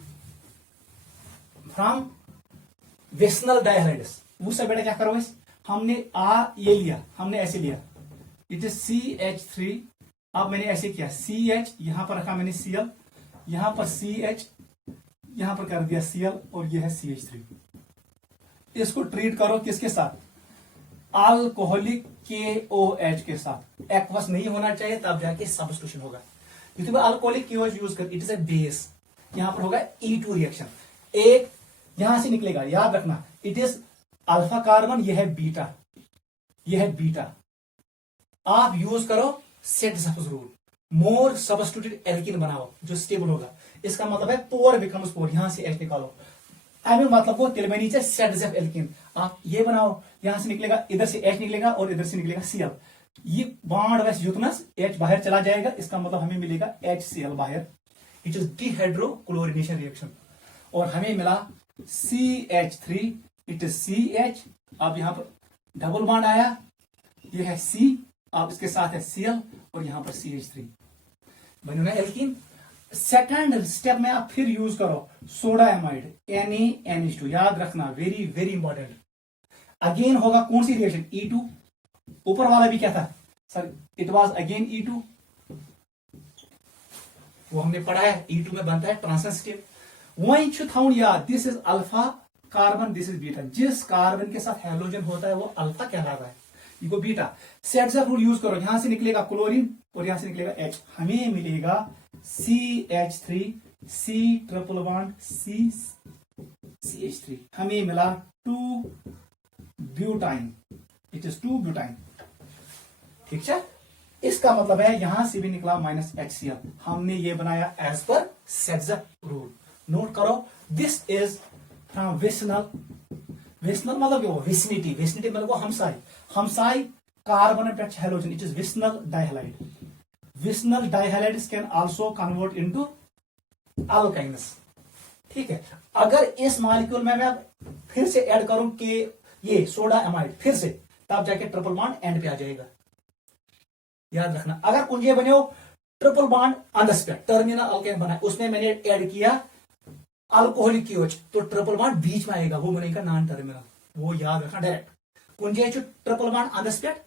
विस्नल डाइहैलाइड्स। उससे बेटा क्या करो, इस हमने ये लिया, हमने ऐसे लिया, इट इज CH3। अब मैंने ऐसे किया CH, यहां पर रखा मैंने Cl, यहां पर CH, यहां पर कर दिया Cl, और ये है CH3। इसको ट्रीट करो किसके साथ? अल्कोहलिक KOH के साथ। एक्वस नहीं होना चाहिए, तब जाके सब्स्टिट्यूशन होगा। क्योंकि अल्कोहलिक KOH यूज कर, इट इज ए बेस, यहां पर होगा E2 रिएक्शन। एक यहां से निकलेगा, याद रखना, इट इज अल्फा कार्बन, यह है बीटा, यह है बीटा। आप यूज करो सेट रूल, मोर सब्स्टिट्यूटेड एल्कीन बनाओ जो स्टेबल होगा। इसका मतलब है पोर बिकम्स पोर, यहां से H निकालो, अभी मतलब वो तिल में नीचे सेट जेफ एल्कीन। आप ये बनाओ, यहां से निकलेगा, इधर से H निकलेगा और इधर से निकलेगा Cl। ये बॉन्ड वैसे जुतनस H बाहर चला जाएगा, इसका मतलब हमें मिलेगा HCl बाहर। It is dehydro chlorination reaction, और हमें मिला CH3, इट इज CH। अब यहां पर डबल बॉन्ड आया, ये है C, अब इसके साथ है Cl, और यहां पर CH3 बनी ना एल्कीन। सेकंड स्टेप में आप फिर यूज करो सोडा एमाइड, NaNH2। याद रखना, वेरी वेरी इंपॉर्टेंट। अगेन होगा कौन सी रिएक्शन? E2। ऊपर वाला भी क्या था sir? It was again E2, वो हमने पढ़ा है। E2 में बनता है ट्रांजिस्टिव। वही थाउन याद, this is alpha carbon, this is beta. जिस कार्बन के साथ हेलोजन होता है वो अल्फा कहलाता है, ये को बीटा। सेट रूल यूज करो, यहां से निकलेगा क्लोरीन और यहां से निकलेगा H, हमें मिलेगा CH3, C triple bond C CH3, हमें मिला 2 ब्यूटाइन, इट इज 2 ब्यूटाइन, ठीक है। इसका मतलब है यहां से भी निकला -HCl। हमने ये बनाया as per Saytzeff rule. Note करो, this is from vicinal. Vicinal मतलब क्या? विसिनिटी। विसिनिटी मतलब हमसाई। हमसाई कार्बन पे halogen, it is vicinal dihalide. Vicinal dihalides can also convert into alkynes. ठीक है, अगर इस मॉलिक्यूल में मैं फिर से ऐड करूं कि ये सोडा एमाइड फिर से, तब जाके ट्रिपल बॉन्ड एंड पे आ जाएगा। याद रखना, अगर कुंजे बने हो ट्रिपल बॉन्ड अंदर पे टर्मिनल अल्केन बना, उसमें मैंने ऐड किया अल्कोहलिक की ओच, तो ट्रिपल बॉन्ड बीच में आएगा, वो बनेगा नॉन टर्मिनल। वो याद रखना डायरेक्ट। कुंजे ट्रिपल बॉन्ड अंदर पे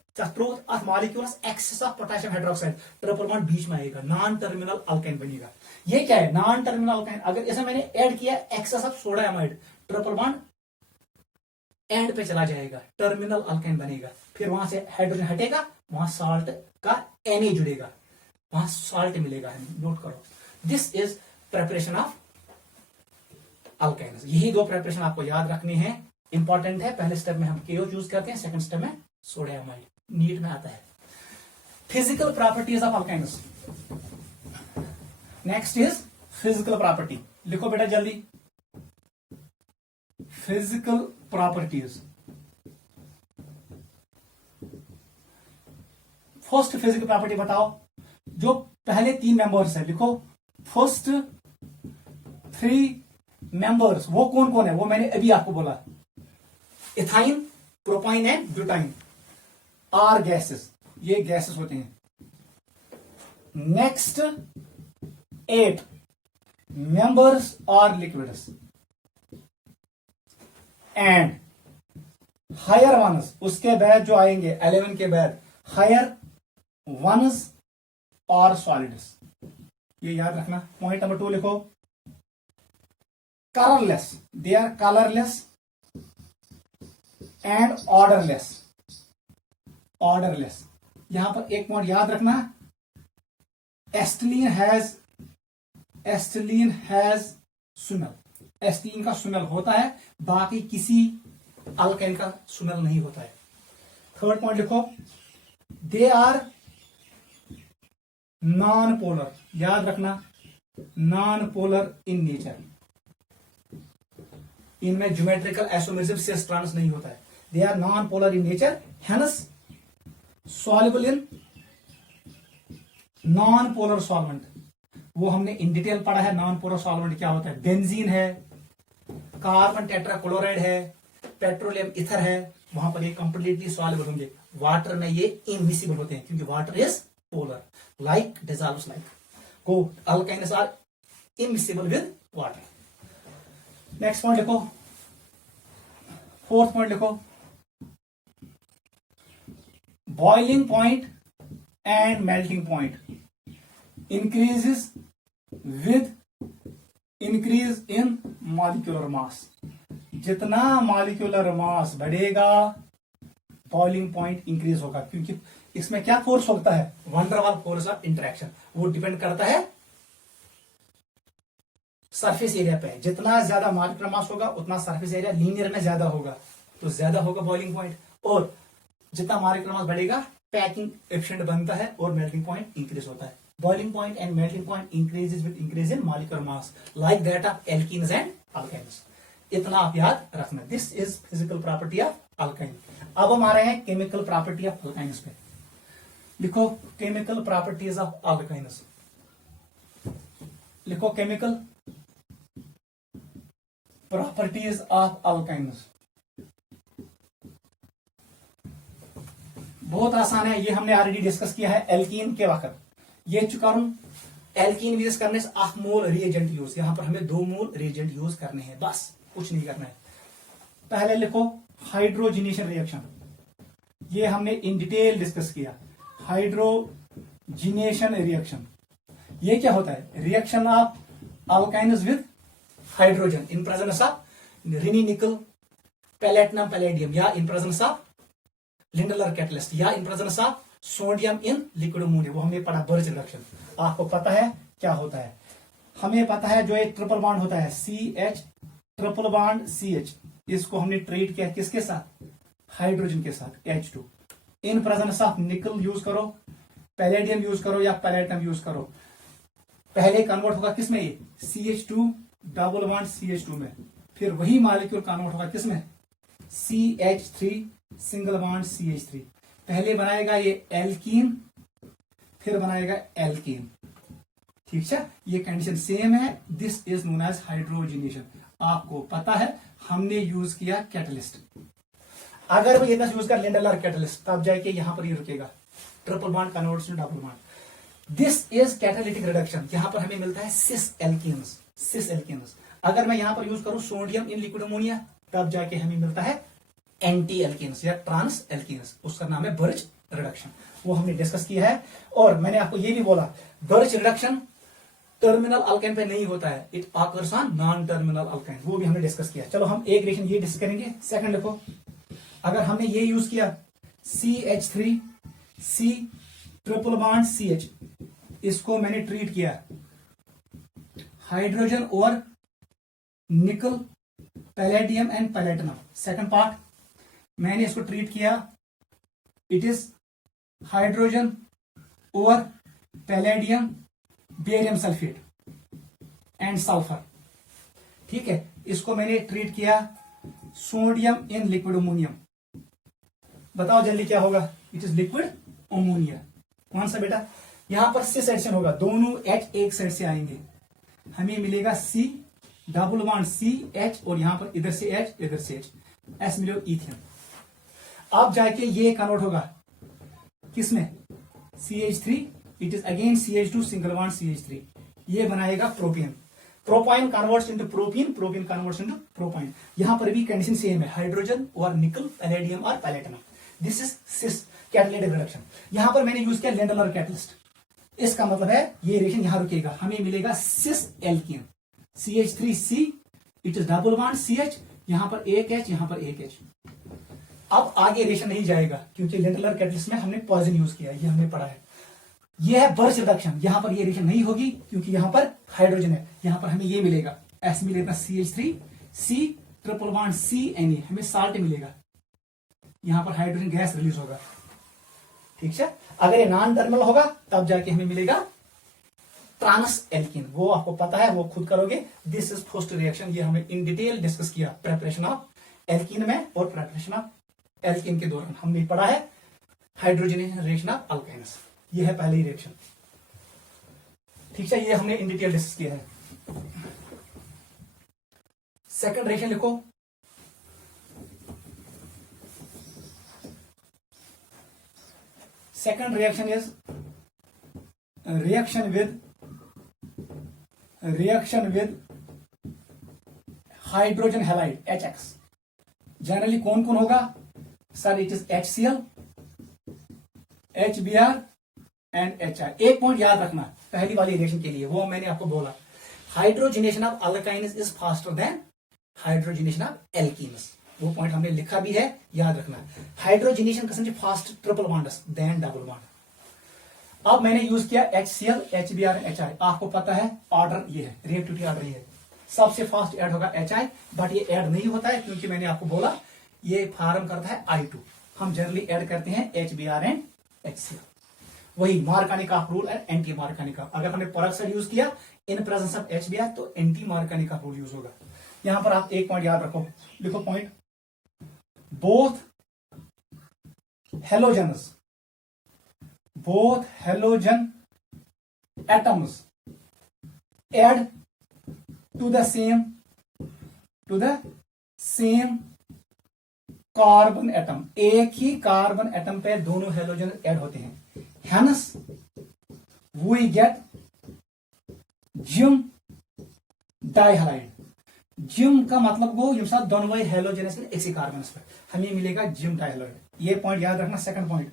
molecules excess of potassium hydroxide, triple bond बीच में आएगा, नॉन टर्मिनल अल्केन बनेगा। ये क्या है? Non terminal alkane. अगर इसे मैंने ऐड किया excess of soda amide, triple bond end पे चला जाएगा, टर्मिनल अल्केन बनेगा। फिर वहां से हाइड्रोजन हटेगा, वहां साल्ट का Na जुड़ेगा, वहां साल्ट मिलेगा। नोट करो, this is preparation of alkynes. यही दो प्रिपरेशन आपको याद रखने हैं, इंपॉर्टेंट है। पहले स्टेप में हम KO यूज करते हैं, सेकंड स्टेप में सोडा एमाइड, नीट में आता है। Physical properties of alkynes. Next is physical property. लिखो बेटा जल्दी, physical properties. First physical property बताओ, जो पहले 3 मेंबर्स है, लिखो फर्स्ट 3 मेंबर्स वो कौन कौन है? वो मैंने अभी आपको बोला, ethyne, propyne and butyne are gases, ये गैसेस होते हैं। Next 8 members are liquids and higher ones, उसके बाद जो आएंगे 11 के बाद, हायर वंस और सॉलिड्स। ये याद रखना। पॉइंट नंबर 2 लिखो, colourless, they are colourless and odourless. Odourless, यहां पर एक पॉइंट याद रखना, एस्टिलीन हैज स्मेल। एस्टिलीन का स्मेल होता है, बाकी किसी अल्काइन का स्मेल नहीं होता है। थर्ड पॉइंट लिखो, दे आर नॉन पोलर। याद रखना, नॉन पोलर इन नेचर, इनमें ज्योमेट्रिकल आइसोमेरिज्म सिस ट्रांस नहीं होता है। They are non polar in nature, hence soluble in non polar solvent. वो हमने इन डिटेल पढ़ा है, नॉन पोलर सॉल्वेंट क्या होता है। बेंजीन है, कार्बन टेट्राक्लोराइड है, पेट्रोलियम ईथर है, वहां पर ये कंप्लीटली सॉल्युबल होंगे। वाटर में ये इनमिसिबल होते हैं, क्योंकि water is polar, like dissolves like. को alkynes are immiscible with water. Next point लिखो, फोर्थ पॉइंट लिखो, boiling point and melting point increases with increase in molecular mass. जितना मॉलिक्यूलर मास बढ़ेगा, बॉइलिंग पॉइंट इंक्रीज होगा, क्योंकि इसमें क्या फोर्स होता है? वंडर वाल फोर्स ऑफ इंटरेक्शन। वो डिपेंड करता है सरफेस एरिया पे। जितना ज्यादा मॉलिक्यूलर मास होगा, उतना सरफेस एरिया लीनियर में ज्यादा होगा, तो ज्यादा होगा बॉइलिंग पॉइंट। और जितना मॉलिक्यूलर मास बढ़ेगा, पैकिंग एफिशिएंट बनता है और मेल्टिंग पॉइंट इंक्रीज होता है। Boiling point and melting point increases with increase in molecular mass, like that of alkenes and alkynes. इतना आप याद रखना। This is physical property of alkyne. अब हम आ रहे हैं केमिकल प्रॉपर्टी ऑफ अल्काइन्स पे। लिखो केमिकल प्रॉपर्टीज ऑफ अल्काइन्स। लिखो केमिकल प्रॉपर्टीज ऑफ अल्काइन्स। बहुत आसान है, ये हमने ऑलरेडी डिस्कस किया है एल्कीन के वक्त। ये चुका हूं, एल्कीन यूज करने से 8 मोल रिएजेंट यूज, यहां पर हमें 2 मोल रिएजेंट यूज करने हैं, बस कुछ नहीं करना है। पहले लिखो हाइड्रोजिनेशन रिएक्शन, ये हमने इन डिटेल डिस्कस किया। हाइड्रोजिनेशन रिएक्शन, ये क्या होता है? Reaction of alkynes with hydrogen in presence of Raney nickel platinum palladium, या in presence of Lindlar catalyst, या in presence of sodium in liquid ammonia. वो हमने पढ़ा बर्ज रिडक्शन। आपको पता है क्या होता है? हमें पता है जो एक ट्रिपल बॉन्ड होता है CH, ट्रिपल बॉन्ड CH, इसको हमने ट्रीट किया किसके साथ? हाइड्रोजन के साथ, H2। इन प्रेजेंस ऑफ निकल यूज करो, पैलेडियम यूज करो या पैलेटम यूज करो, पहले कन्वर्ट होगा किस में, ये CH2 डबल बॉन्ड CH2 में, फिर वही मॉलिक्यूल कन्वर्ट होगा किस में, CH3 सिंगल बॉन्ड CH3। पहले बनाएगा ये एल्कीन, फिर बनाएगा एल्कीन। ठीक है, ये कंडीशन सेम है। This is known as hydrogenation. आपको पता है हमने यूज किया कैटलिस्ट। अगर वो इतना यूज कर लेंडलर कैटलिस्ट, तब जाके यहां पर ये रुकेगा, triple bond converts to double bond. This is catalytic reduction. यहां पर हमें मिलता है सिस एल्कीन्स, सिस एल्कीन्स। अगर मैं यहां पर यूज करूं सोडियम इन लिक्विड अमोनिया, तब जाके हमें मिलता है एंटी एल्कीन्स या ट्रांस एल्कीन्स। उसका नाम है बर्च रिडक्शन, वो हमने डिस्कस किया है। और मैंने आपको ये भी बोला बर्च रिडक्शन टर्मिनल अल्काइन पे नहीं होता है, it occurs on non terminal alkyne, वो भी हमने डिस्कस किया। चलो हम एक रिएक्शन ये डिस्कस करेंगे। सेकंड देखो, अगर हमने ये यूज किया CH3 C triple bond CH, इसको मैंने ट्रीट किया हाइड्रोजन और nickel palladium and पैलेटिनम। Second part मैंने इसको ट्रीट किया, इट इज हाइड्रोजन और palladium barium sulphate and sulphur. ठीक है, इसको मैंने ट्रीट किया सोडियम इन लिक्विड अमोनियम। बताओ जल्दी क्या होगा, इट इज लिक्विड अमोनिया। कौन सा बेटा, यहां पर सिस एडिशन होगा, दोनों H एक साइड से आएंगे, हमें मिलेगा C डबल बॉन्ड CH और यहां पर इधर से H इधर से H, S मिले इथेन। अब जाके ये कन्वर्ट होगा किसमें, CH3, it is again CH2 single bond CH3, ये बनाएगा propane. Propyne converts into propene, propene converts into propyne. यहां पर भी कंडीशन सेम है, हाइड्रोजन और निकल पैलेडियम और platinum. This is cis catalytic reduction. यहां पर मैंने यूज किया लेंडलर कैटलिस्ट। इसका मतलब है ये रिएक्शन यहां रुकेगा, हमें मिलेगा cis alkene CH3C, it is double bond CH, यहां पर एक H, यहां पर एक H। अब आगे रिएक्शन नहीं जाएगा क्योंकि लेंडलर कैटलिस्ट में हमने पॉइजन यूज किया, ये हमने पढ़ा है। यह है बर्च रिडक्शन, यहां पर ये रिएक्शन नहीं होगी क्योंकि यहां पर हाइड्रोजन है, यहां पर हमें ये मिलेगा, S मिलेगा CH3C ट्रिपल बॉन्ड CNA, हमें साल्ट मिलेगा, यहां पर हाइड्रोजन गैस रिलीज होगा। ठीक है, अगर ये नॉन टर्मिनल होगा तब जाके हमें मिलेगा ट्रांस एल्कीन, वो आपको पता है, वो खुद करोगे। दिस इज फर्स्ट रिएक्शन, ये हमें इन डिटेल डिस्कस किया प्रेपरेशन ऑफ एल्कीन में और प्रेपरेशन ऑफ एल्कीन के दौरान हमने पढ़ा है हाइड्रोजनेशन रिएक्शन ऑफ अल्काइन्स। ये है पहली रिएक्शन। ठीक है, ये हमने इन डिटेल डिस्कस किया है। सेकंड रिएक्शन लिखो, second reaction is reaction with hydrogen halide HX। Generally कौन कौन होगा sir, it is HCl, HBr and HI। एक पॉइंट याद रखना पहली वाली रिएक्शन के लिए, वो मैंने आपको बोला, hydrogenation of alkynes is faster than hydrogenation of alkenes. वो पॉइंट हमने लिखा भी है, याद रखना। हाइड्रोजिनेशन का समझे fast triple bonds than double bond. अब मैंने यूज किया HCl, HBr, HI। आपको पता है ऑर्डर ये है, रिएक्टिविटी ऑर्डर ये है, सबसे फास्ट ऐड होगा HI, बट ये ऐड नहीं होता है क्योंकि मैंने आपको बोला ये फॉर्म करता है I2। हम जनरली ऐड करते हैं HBr एंड HCl। वही मार्कानिकॉफ रूल एंड एंटी मार्कानिकॉफ। अगर हमने पेरोक्साइड यूज किया इन प्रेजेंस ऑफ HBr तो एंटी मार्कानिकॉफ रूल यूज होगा। यहां पर आप एक पॉइंट याद रखो, लिखो point, both halogen atoms add to the same carbon atom. एक ही कार्बन एटम पे दोनों हेलोजन ऐड होते हैं, hence we get gem dihalide. Gem का मतलब वो यम साथ दोनों वही हेलोजेनस में एक ही कार्बन पर हमें मिलेगा जिम डाइहालाइड। ये पॉइंट याद रखना। Second point,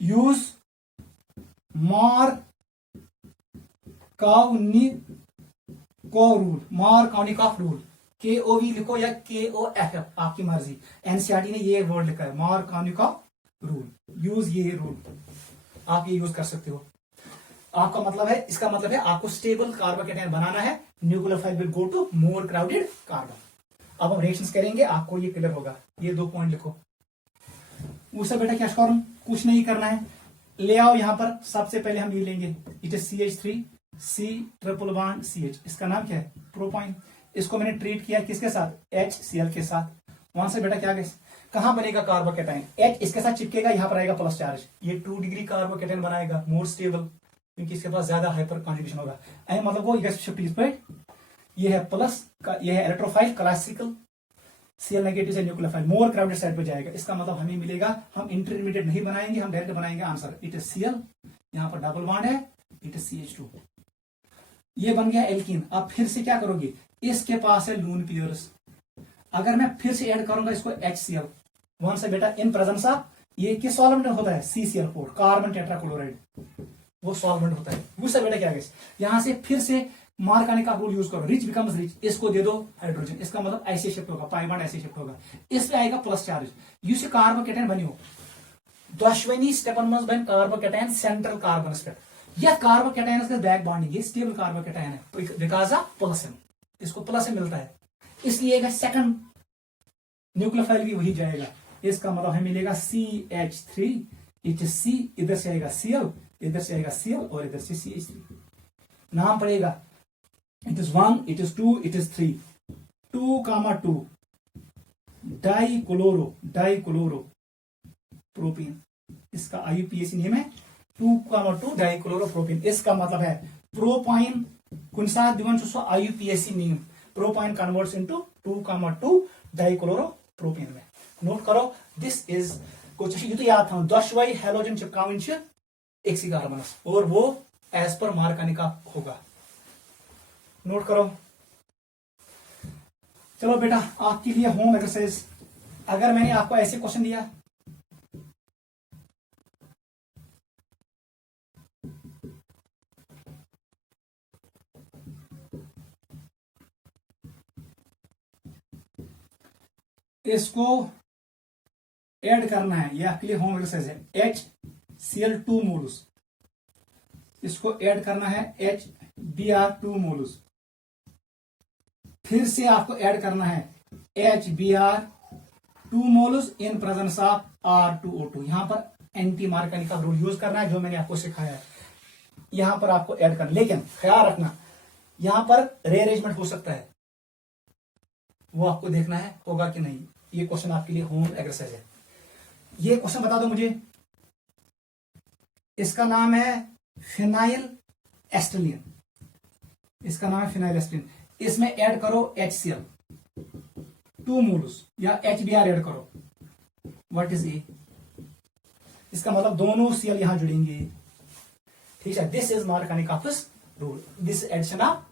use Markovnikov rule, KOV लिखो या KOFF, आपकी मर्जी। एनसीईआरटी ने ये वर्ड लिखा है मार्कानिकॉफ रूल, यूज ये रूल, आप ये यूज कर सकते हो। आपका मतलब है, इसका मतलब है आपको स्टेबल कार्बोकेटायन बनाना है, nucleophile will go to more crowded carbon. अब हम रिएक्शंस करेंगे, आपको ये क्लियर होगा। ये 2 पॉइंट लिखो। उससे बेटा क्या करूं, कुछ नहीं करना है, ले आओ यहां पर, सबसे पहले हम ये लेंगे, it is CH3 C triple bond CH, इसका नाम क्या है, प्रोपाइन। इसको मैंने ट्रीट किया किसके साथ, HCl के साथ। वहां से बेटा क्या गया, कहां बनेगा कार्बोकेटाइन, H इसके साथ चिपकेगा, यहां पर आएगा प्लस चार्ज, ये 2 डिग्री कार्बोकेटाइन बनाएगा, मोर स्टेबल, क्योंकि इसके पास ज्यादा हाइपर कॉन्जुगेशन होगा। मतलब वो शिफ्ट इस पर, ये है प्लस का, ये है इलेक्ट्रोफाइल क्लासिकल, Cl नेगेटिव से न्यूक्लियोफाइल मोर क्राउडेड साइड पे जाएगा। इसका मतलब हमें मिलेगा, हम इंटरमीडिएट नहीं बनाएंगे, हम डायरेक्ट बनाएंगे आंसर, इट इज Cl, यहां पर डबल बॉन्ड है, इट इज CH2, ये बन गया एल्कीन। अब फिर से क्या करोगे, इसके पास है लून पेयर्स, अगर मैं फिर से ऐड करूंगा इसको HCl, वहां से बेटा इन प्रेजेंस ऑफ, ये किस सॉल्वेंट होता है, CCl4 कार्बन टेट्राक्लोराइड, वो सॉल्वेंट होता है। उससे बेटा क्या गया, यहां से फिर से मार्काने का रूल यूज करो, रिच बिकम्स रिच, इसको दे दो हाइड्रोजन, इसका मतलब ऐसे शिफ्ट होगा, पाई बॉन्ड ऐसे शिफ्ट होगा, इस पे आएगा प्लस चार्ज, यह कार्बोकेटाइन बनियो दशवनी स्टेपन मज बन कार्बोकेटाइन सेंट्रल कार्बन पे, यह कार्बोकेटाइन का बैक बॉन्डिंग, ये स्टेबल कार्बोकेटाइन है बिकॉज ऑफ प्लस एम, इसको प्लस एम मिलता है, इसलिए सेकंड न्यूक्लियोफाइल भी वही जाएगा, इसका मतलब हमें मिलेगा CH3, इट इज C, इधर से आएगा Cl, इधर से आएगा Cl और इधर से CH3, नाम पड़ेगा it is 1, it is 2, it is 3, 2,2 dichloro propene, इसका IUPAC नेम है 2,2 डाइक्लोरो प्रोपीन। इसका मतलब है प्रोपाइन कुन साथ दिवन IUPAC name, propyne converts into 2,2 dichloro propene में। नोट करो, दिस इज कुछ यू तो याद था, दशवाई हेलोजन चिपकावन एक कार्बनस, और वो एज पर मार्कानी का होगा, नोट करो। चलो बेटा, आपके लिए होम एक्सरसाइज, अगर मैंने आपको ऐसे क्वेश्चन दिया, इसको ऐड करना है, ये आपके लिए होम एक्सरसाइज है, HCl2 मोल्स, इसको ऐड करना है HBr2 मोल्स, फिर से आपको ऐड करना है HBr2 moles in presence of R2O2, यहां पर एंटी मार्कानी का रूल यूज करना है, जो मैंने आपको सिखाया है, यहां पर आपको ऐड करना, लेकिन ख्याल रखना यहां पर रीअरेंजमेंट हो सकता है, वो आपको देखना है होगा कि नहीं। ये क्वेश्चन आपके लिए होम एक्सरसाइज है। ये क्वेश्चन बता दो मुझे, इसका नाम है फिनाइल एस्टिलीन, इसका नाम है फिनाइल एस्टिलीन, इसमें ऐड करो HCl2 मोल्स या HBr ऐड करो, व्हाट इज ए, इसका मतलब दोनों Cl यहां जुड़ेंगे, ठीक है। This is Markovnikov's rule, this addition of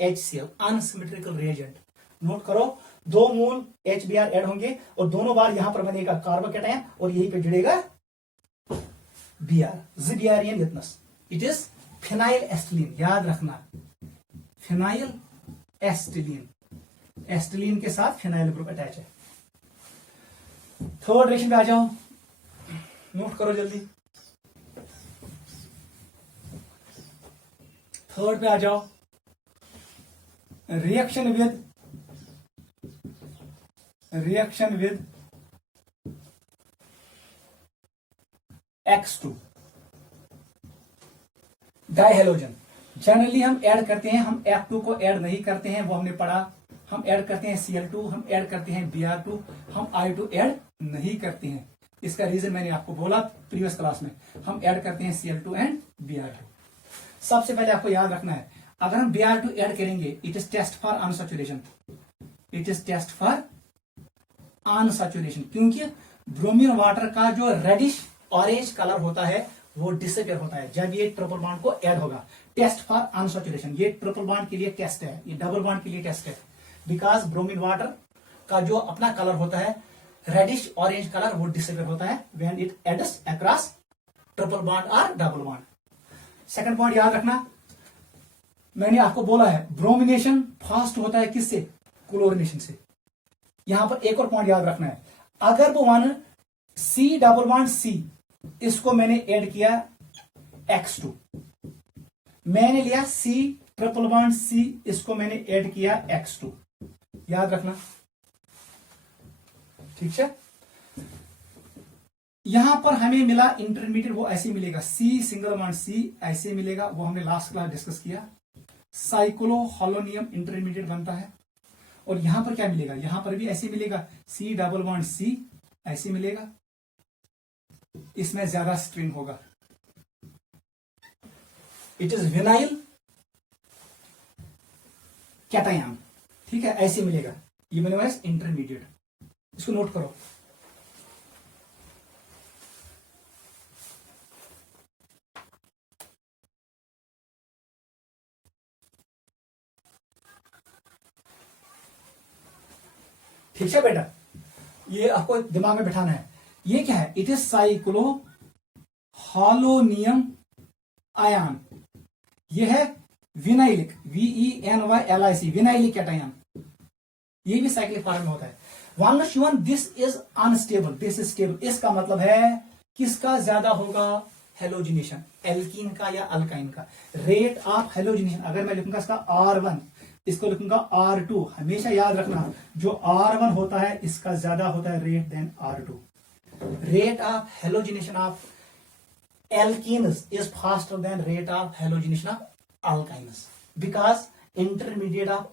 HCl unsymmetrical reagent. Note करो, 2 मोल HBr ऐड होंगे और दोनों बार यहां पर बनेगा कार्बोकेटाइन और यहीं पे जुड़ेगा Br, ज़िबियरियन लिटमस, इट इज फिनाइल एस्टिलीन, याद रखना फिनाइल एस्टिलीन, एस्टिलीन के साथ फिनाइल ग्रुप अटैच है। थर्ड रिएक्शन पे आ जाओ, नोट करो जल्दी, थर्ड पे आ जाओ, रिएक्शन विद X2 डाइहेलोजन। जनरली हम ऐड करते हैं, हम F2 को ऐड नहीं करते हैं, वो हमने पढ़ा, हम ऐड करते हैं Cl2, हम ऐड करते हैं Br2, हम I2 ऐड नहीं करते हैं। इसका रीजन मैंने आपको बोला प्रीवियस क्लास में, हम ऐड करते हैं Cl2 एंड Br2। सबसे पहले आपको याद रखना है, अगर हम Br2 ऐड करेंगे, it is test for unsaturation, it is test for unsaturation, क्योंकि ब्रोमीन वाटर का जो रेडिश ऑरेंज कलर होता है वो डिसअपियर होता है जब ये ट्रिपल बॉन्ड को ऐड होगा। टेस्ट फॉर अनसैचुरेशन, ये ट्रिपल बॉन्ड के लिए टेस्ट है, ये डबल बॉन्ड के लिए टेस्ट है, बिकॉज ब्रोमीन वाटर का जो अपना कलर होता है रेडिश ऑरेंज कलर, वो डिसअपियर होता है when it adds across triple bond और डबल बॉन्ड। सेकंड पॉइंट याद रखना, मैंने आपको बोला है ब्रोमिनेशन फास्ट होता है किससे, क्लोरिनेशन से। यहां पर एक और पॉइंट याद रखना है, अगर वो one C double bond C, इसको मैंने ऐड किया X2, मैंने लिया C ट्रिपल बॉन्ड C, इसको मैंने ऐड किया X2, याद रखना, ठीक है। यहां पर हमें मिला इंटरमीडिएट, वो ऐसे मिलेगा सी सिंगल बॉन्ड सी ऐसे मिलेगा, वो हमने लास्ट क्लास डिस्कस किया। साइक्लोहोलोनियम इंटरमीडिएट बनता है। और यहां पर क्या मिलेगा, यहां पर भी ऐसे मिलेगा सी डबल बॉन्ड सी ऐसे मिलेगा, इसमें ज्यादा स्ट्रिंग होगा, इट इज विनाइल कैटायन। ठीक है, ऐसे मिलेगा, ये बनेगा इंटरमीडिएट। इसको नोट करो। ठीक है बेटा, ये आपको दिमाग में बिठाना है। ये क्या है, इट इज साइक्लो हालोनियम आयन। ये है विनाइलिक VENYLIC विनाइलिक कैटायन, ये भी साइक्लिक फॉर्म में होता है। वन शिवन this is unstable, this is stable. इसका मतलब है किसका ज्यादा होगा, हेलोजिनेशन, एल्कीन का या अल्काइन का। रेट ऑफ हेलोजिनेशन अगर मैं लिखूंगा इसका R1, इसको लिखूंगा R2, हमेशा याद रखना जो R1 होता है इसका ज्यादा होता है rate than R2। Rate of halogenation of alkenes is faster than rate of halogenation of alkynes because intermediate of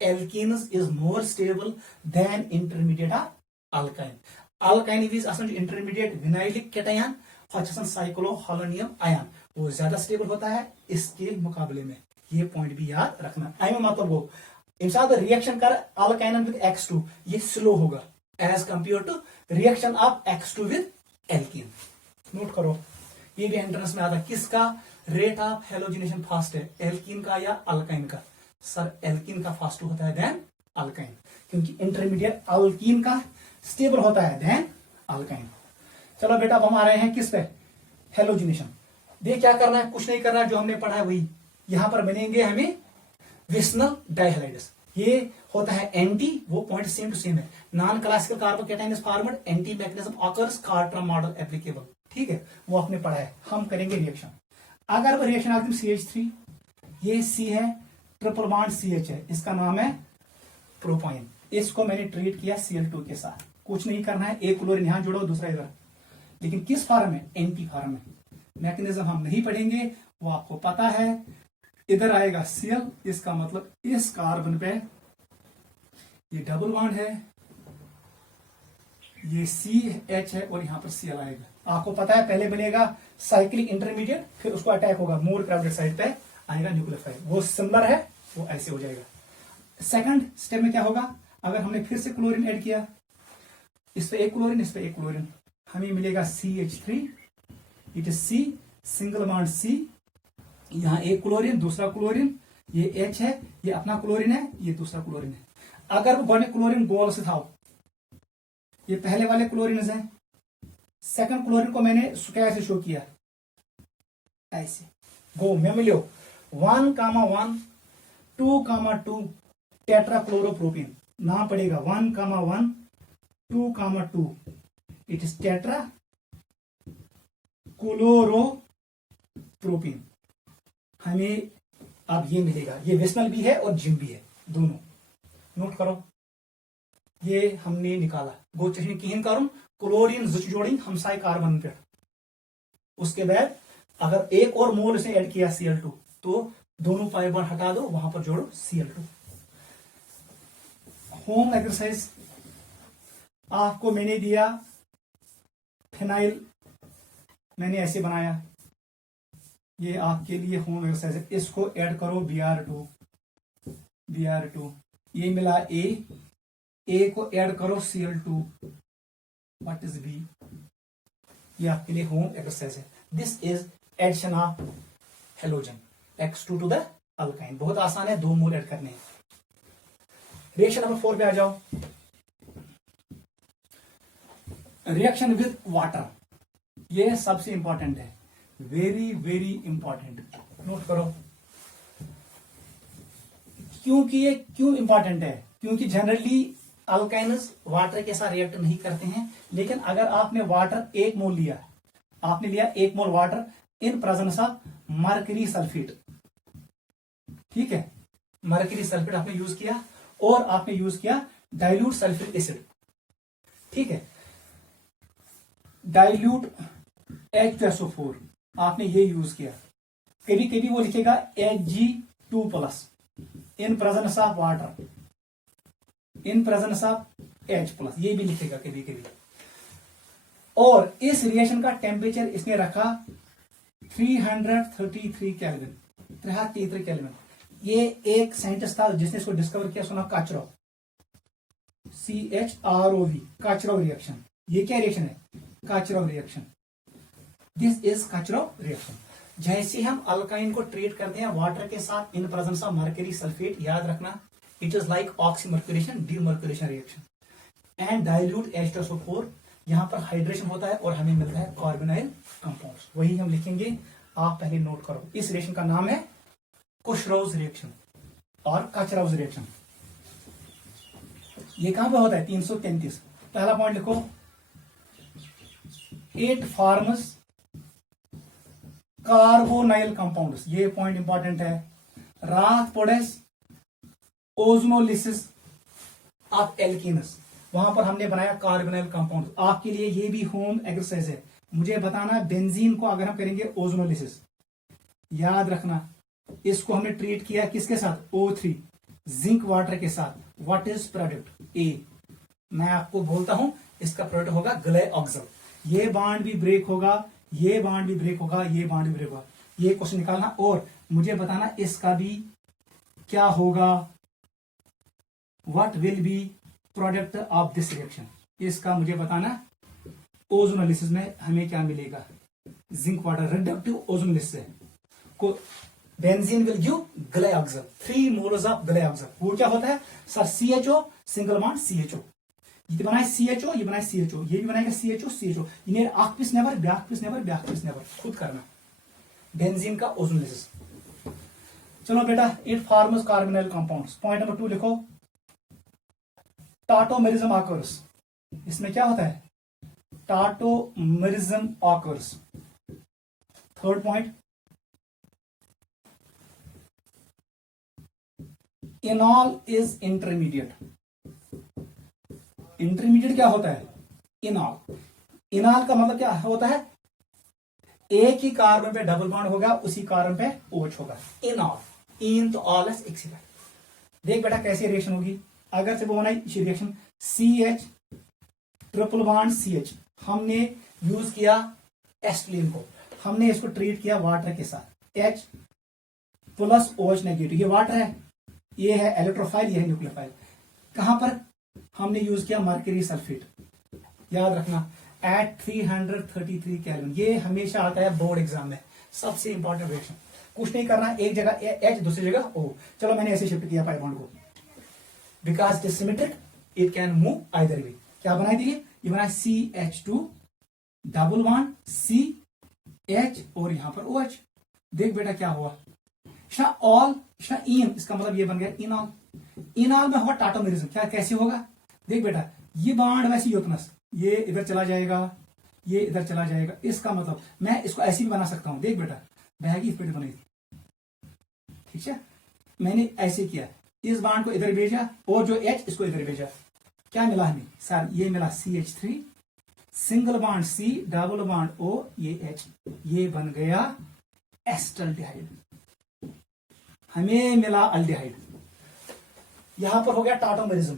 alkenes is more stable than intermediate of alkyne. Alkyne is असल intermediate vinylic cation, साइक्लोहोलोनियम आयन, वो ज्यादा स्टेबल होता है इसके मुकाबले में। ये पॉइंट भी याद रखना। आई मतलब वो इंसान रिएक्शन कर अल्काइन विद X2, ये स्लो होगा as compare to reaction of X2 with alkene. Note करो, ये भी एंट्रेंस में आता है, किसका रेट ऑफ हेलोजिनेशन फास्ट है, एल्कीन का या अल्काइन का। सर एल्कीन का फास्ट होता है देन अल्काइन, क्योंकि इंटरमीडिएट अल्कीन का स्टेबल होता है देन अल्काइन। चलो बेटा, अब हम आ रहे हैं किस पे, हेलोजिनेशन। देख क्या करना है, कुछ नहीं करना है, जो हमने पढ़ा है वही। यहां पर बनेंगे हमें विस्नल डाइहैलाइड्स, ये होता है एंटी, वो पॉइंट सेम टू सेम है। Non classical carbocation is formed, anti mechanism occurs, कार्ट्रम मॉडल एप्लीकेबल। ठीक है, वो आपने पढ़ा है। हम करेंगे रिएक्शन। अगर वो रिएक्शन आती है CH3, ये C है, ट्रिपल बॉन्ड CH है, इसका नाम है प्रोपाइन। इसको मैंने ट्रीट किया Cl2 के साथ, कुछ नहीं करना है, एक क्लोरीन यहां जोड़ो दूसरा इधर, लेकिन किस फॉर्म में, एंटी फॉर्म में। मैकेनिज्म हम नहीं पढ़ेंगे, वो आपको पता है। इधर आएगा Cl, इसका मतलब इस कार्बन पे ये डबल बॉन्ड है, ये CH है और यहां पर Cl आएगा। आपको पता है पहले बनेगा साइक्लिक इंटरमीडिएट, फिर उसको अटैक होगा मोर क्राउडेड साइड पे आएगा न्यूक्लियोफाइल, वो सिमिलर है, वो ऐसे हो जाएगा। सेकंड स्टेप में क्या होगा, अगर हमने फिर से क्लोरीन ऐड किया, इस पे एक क्लोरीन, इस पे एक क्लोरीन, हमें मिलेगा CH3, it is C single bond C, यहां एक क्लोरीन दूसरा क्लोरीन, ये H है, ये अपना क्लोरीन है, ये दूसरा क्लोरीन है। अगर वो गोने क्लोरीन गोल से था, ये पहले वाले क्लोरीन है, सेकंड क्लोरीन को मैंने कैसे शो किया, ऐसे गो मेमोलियो 1,1 2,2 टेट्राक्लोरोप्रोपीन, नाम पड़ेगा 1,1 2,2, इट इज टेट्रा क्लोरोप्रोपीन। हमें अब ये मिलेगा, ये विस्नल भी है और जिम भी है, दोनों नोट करो। ये हमने निकाला, गो चश्मे किन करूं, क्लोरीन जुच जोड़ी हमसाई कार्बन पे। उसके बाद अगर एक और मोल इसने ऐड किया Cl2, तो दोनों पाई बॉन्ड हटा दो, वहां पर जोड़ो Cl2। होम एक्सरसाइज आपको मैंने दिया, फिनाइल मैंने ऐसे बनाया, ये आपके लिए होम एक्सरसाइज है। इसको ऐड करो Br2, ये मिला A को ऐड करो Cl2, व्हाट इज B, ये आपके लिए होम एक्सरसाइज है। This is addition of halogen X2 to the alkyne. बहुत आसान है, 2 मोल ऐड करने हैं। रिएक्शन नंबर 4 पे आ जाओ, रिएक्शन विद वाटर। ये सबसे इंपॉर्टेंट है, वेरी वेरी इंपॉर्टेंट, नोट करो। क्योंकि ये क्यों इंपॉर्टेंट है, क्योंकि जनरली अल्काइन्स वाटर के साथ रिएक्ट नहीं करते हैं, लेकिन अगर आपने वाटर 1 मोल लिया, आपने लिया 1 मोल water in presence of mercury sulphate, ठीक है, मर्करी सल्फेट आपने यूज किया और आपने यूज किया डाइल्यूट सल्फ्यूरिक एसिड, ठीक है। डाइल्यूट H2SO4 आपने ये यूज किया, कभी कभी वो लिखेगा Hg2+ in presence of water, in presence of H+, ये भी लिखेगा कभी कभी। और इस रिएक्शन का टेम्परेचर इसने रखा 333 केल्विन, 333 केल्विन। ये एक साइंटिस्ट था जिसने इसको डिस्कवर किया, सुना काचरोव, CHROV, काचरोव रिएक्शन। ये क्या रिएक्शन है? Kucherov reaction. This is Kucherov reaction. जैसे हम अल्काइन को ट्रीट करते हैं वाटर के साथ इन प्रेजेंस ऑफ मर्करी सल्फेट, याद रखना it is like oxymercuration, demercuration reaction. And dilute H2SO4, यहां पर हाइड्रेशन होता है और हमें मिलता है कार्बोनाइल कंपाउंड्स, वही हम लिखेंगे, आप पहले नोट करो। इस रिएक्शन का नाम है कुशरोव रिएक्शन और काचरोव रिएक्शन। ये कहां पे होता है? 333। पहला पॉइंट लिखो, इट फॉर्म्स कार्बोनाइल कंपाउंड्स, ये पॉइंट इंपॉर्टेंट है। रात पोडेस ओजोनोलिसिस ऑफ एल्कीनस, वहां पर हमने बनाया कार्बोनाइल कंपाउंड। आपके लिए ये भी होम एक्सरसाइज है, मुझे बताना बेंजीन को अगर हम करेंगे ओजोनोलिसिस, याद रखना इसको हमने ट्रीट किया किसके साथ? O3 जिंक वाटर के साथ। What is product? ए। मैं आपको बोलता हूं इसका प्रोडक्ट होगा ग्लेऑक्सल। ये बॉन्ड भी ब्रेक होगा, ये बॉन्ड भी ब्रेक होगा, ये बॉन्ड भी ब्रेक होगा। ये क्वेश्चन निकालना और मुझे बताना इसका भी क्या होगा, what will be product of this reaction, इसका मुझे बताना। ओजोनोलिसिस में हमें क्या मिलेगा? जिंक वाटर रिडक्टिव ओजोनोलिसिस को benzene will give glyoxal, 3 moles of glyoxal. वो क्या होता है sir? CHO single bond CHO, ये बनाए CHO, ये बनाए CHO, ये भी बनाएगा CHO CHO, ये अख पिस नेबर, ब्याक पिस नेबर, ब्याक पिस नेबर, खुद करना बेंजीन का ओजोनोलिसिस। चलो बेटा, it forms carbonyl compounds. Point number 2 लिखो, टाटोमेरिज्म ऑकर्स। इसमें क्या होता है? Tautomerism occurs. Third point, enol is intermediate. Intermediate क्या होता है? इनॉल। इनॉल का मतलब क्या होता है? एक ही कार्बन पे डबल बॉन्ड होगा, उसी कार्बन पे OH होगा। इनॉल, इन तो ऑल एस एक। देख बेटा कैसी रिएक्शन होगी। अगर से वो बनाई reaction CH triple bond CH, हमने यूज किया एस्टिलीन को, हमने इसको ट्रीट किया वाटर के साथ, H+OH नेगेटिव। ये वाटर है, ये है इलेक्ट्रोफाइल, ये है न्यूक्लियोफाइल। कहां पर हमने यूज किया? मर्करी सल्फेट, याद रखना एट 333 केल्विन। ये हमेशा आता है बोर्ड एग्जाम में, सबसे इंपॉर्टेंट रिएक्शन। कुछ नहीं करना, एक जगह H दूसरी जगह O। चलो मैंने ऐसे शिफ्ट किया पाई बॉन्ड को, because it is symmetric it can move either way. क्या बनाई थी? ये बनाया CH2 डबल बॉन्ड CH और यहां पर OH। देख बेटा क्या हुआ, ऑल इन, इसका मतलब ये बन गया इनॉल। इनॉल में होगा टाटोमेरिज्म। क्या कैसे होगा? देख बेटा, ये बॉन्ड वैसे यूथनस, ये इधर चला जाएगा, ये इधर चला जाएगा। इसका मतलब मैं इसको ऐसे भी बना सकता हूं। देख बेटा, बैगी स्पीड बनी थी, ठीक है, मैंने ऐसे किया, इस बॉन्ड को इधर भेजा और जो H इसको इधर भेजा। क्या मिला हमें सर? ये मिला CH3 single bond C double bond O, ये H, ये बन गया एस्टल्डिहाइड। हमें मिला अल्डिहाइड। यहां पर हो गया टाटोमेरिज्म,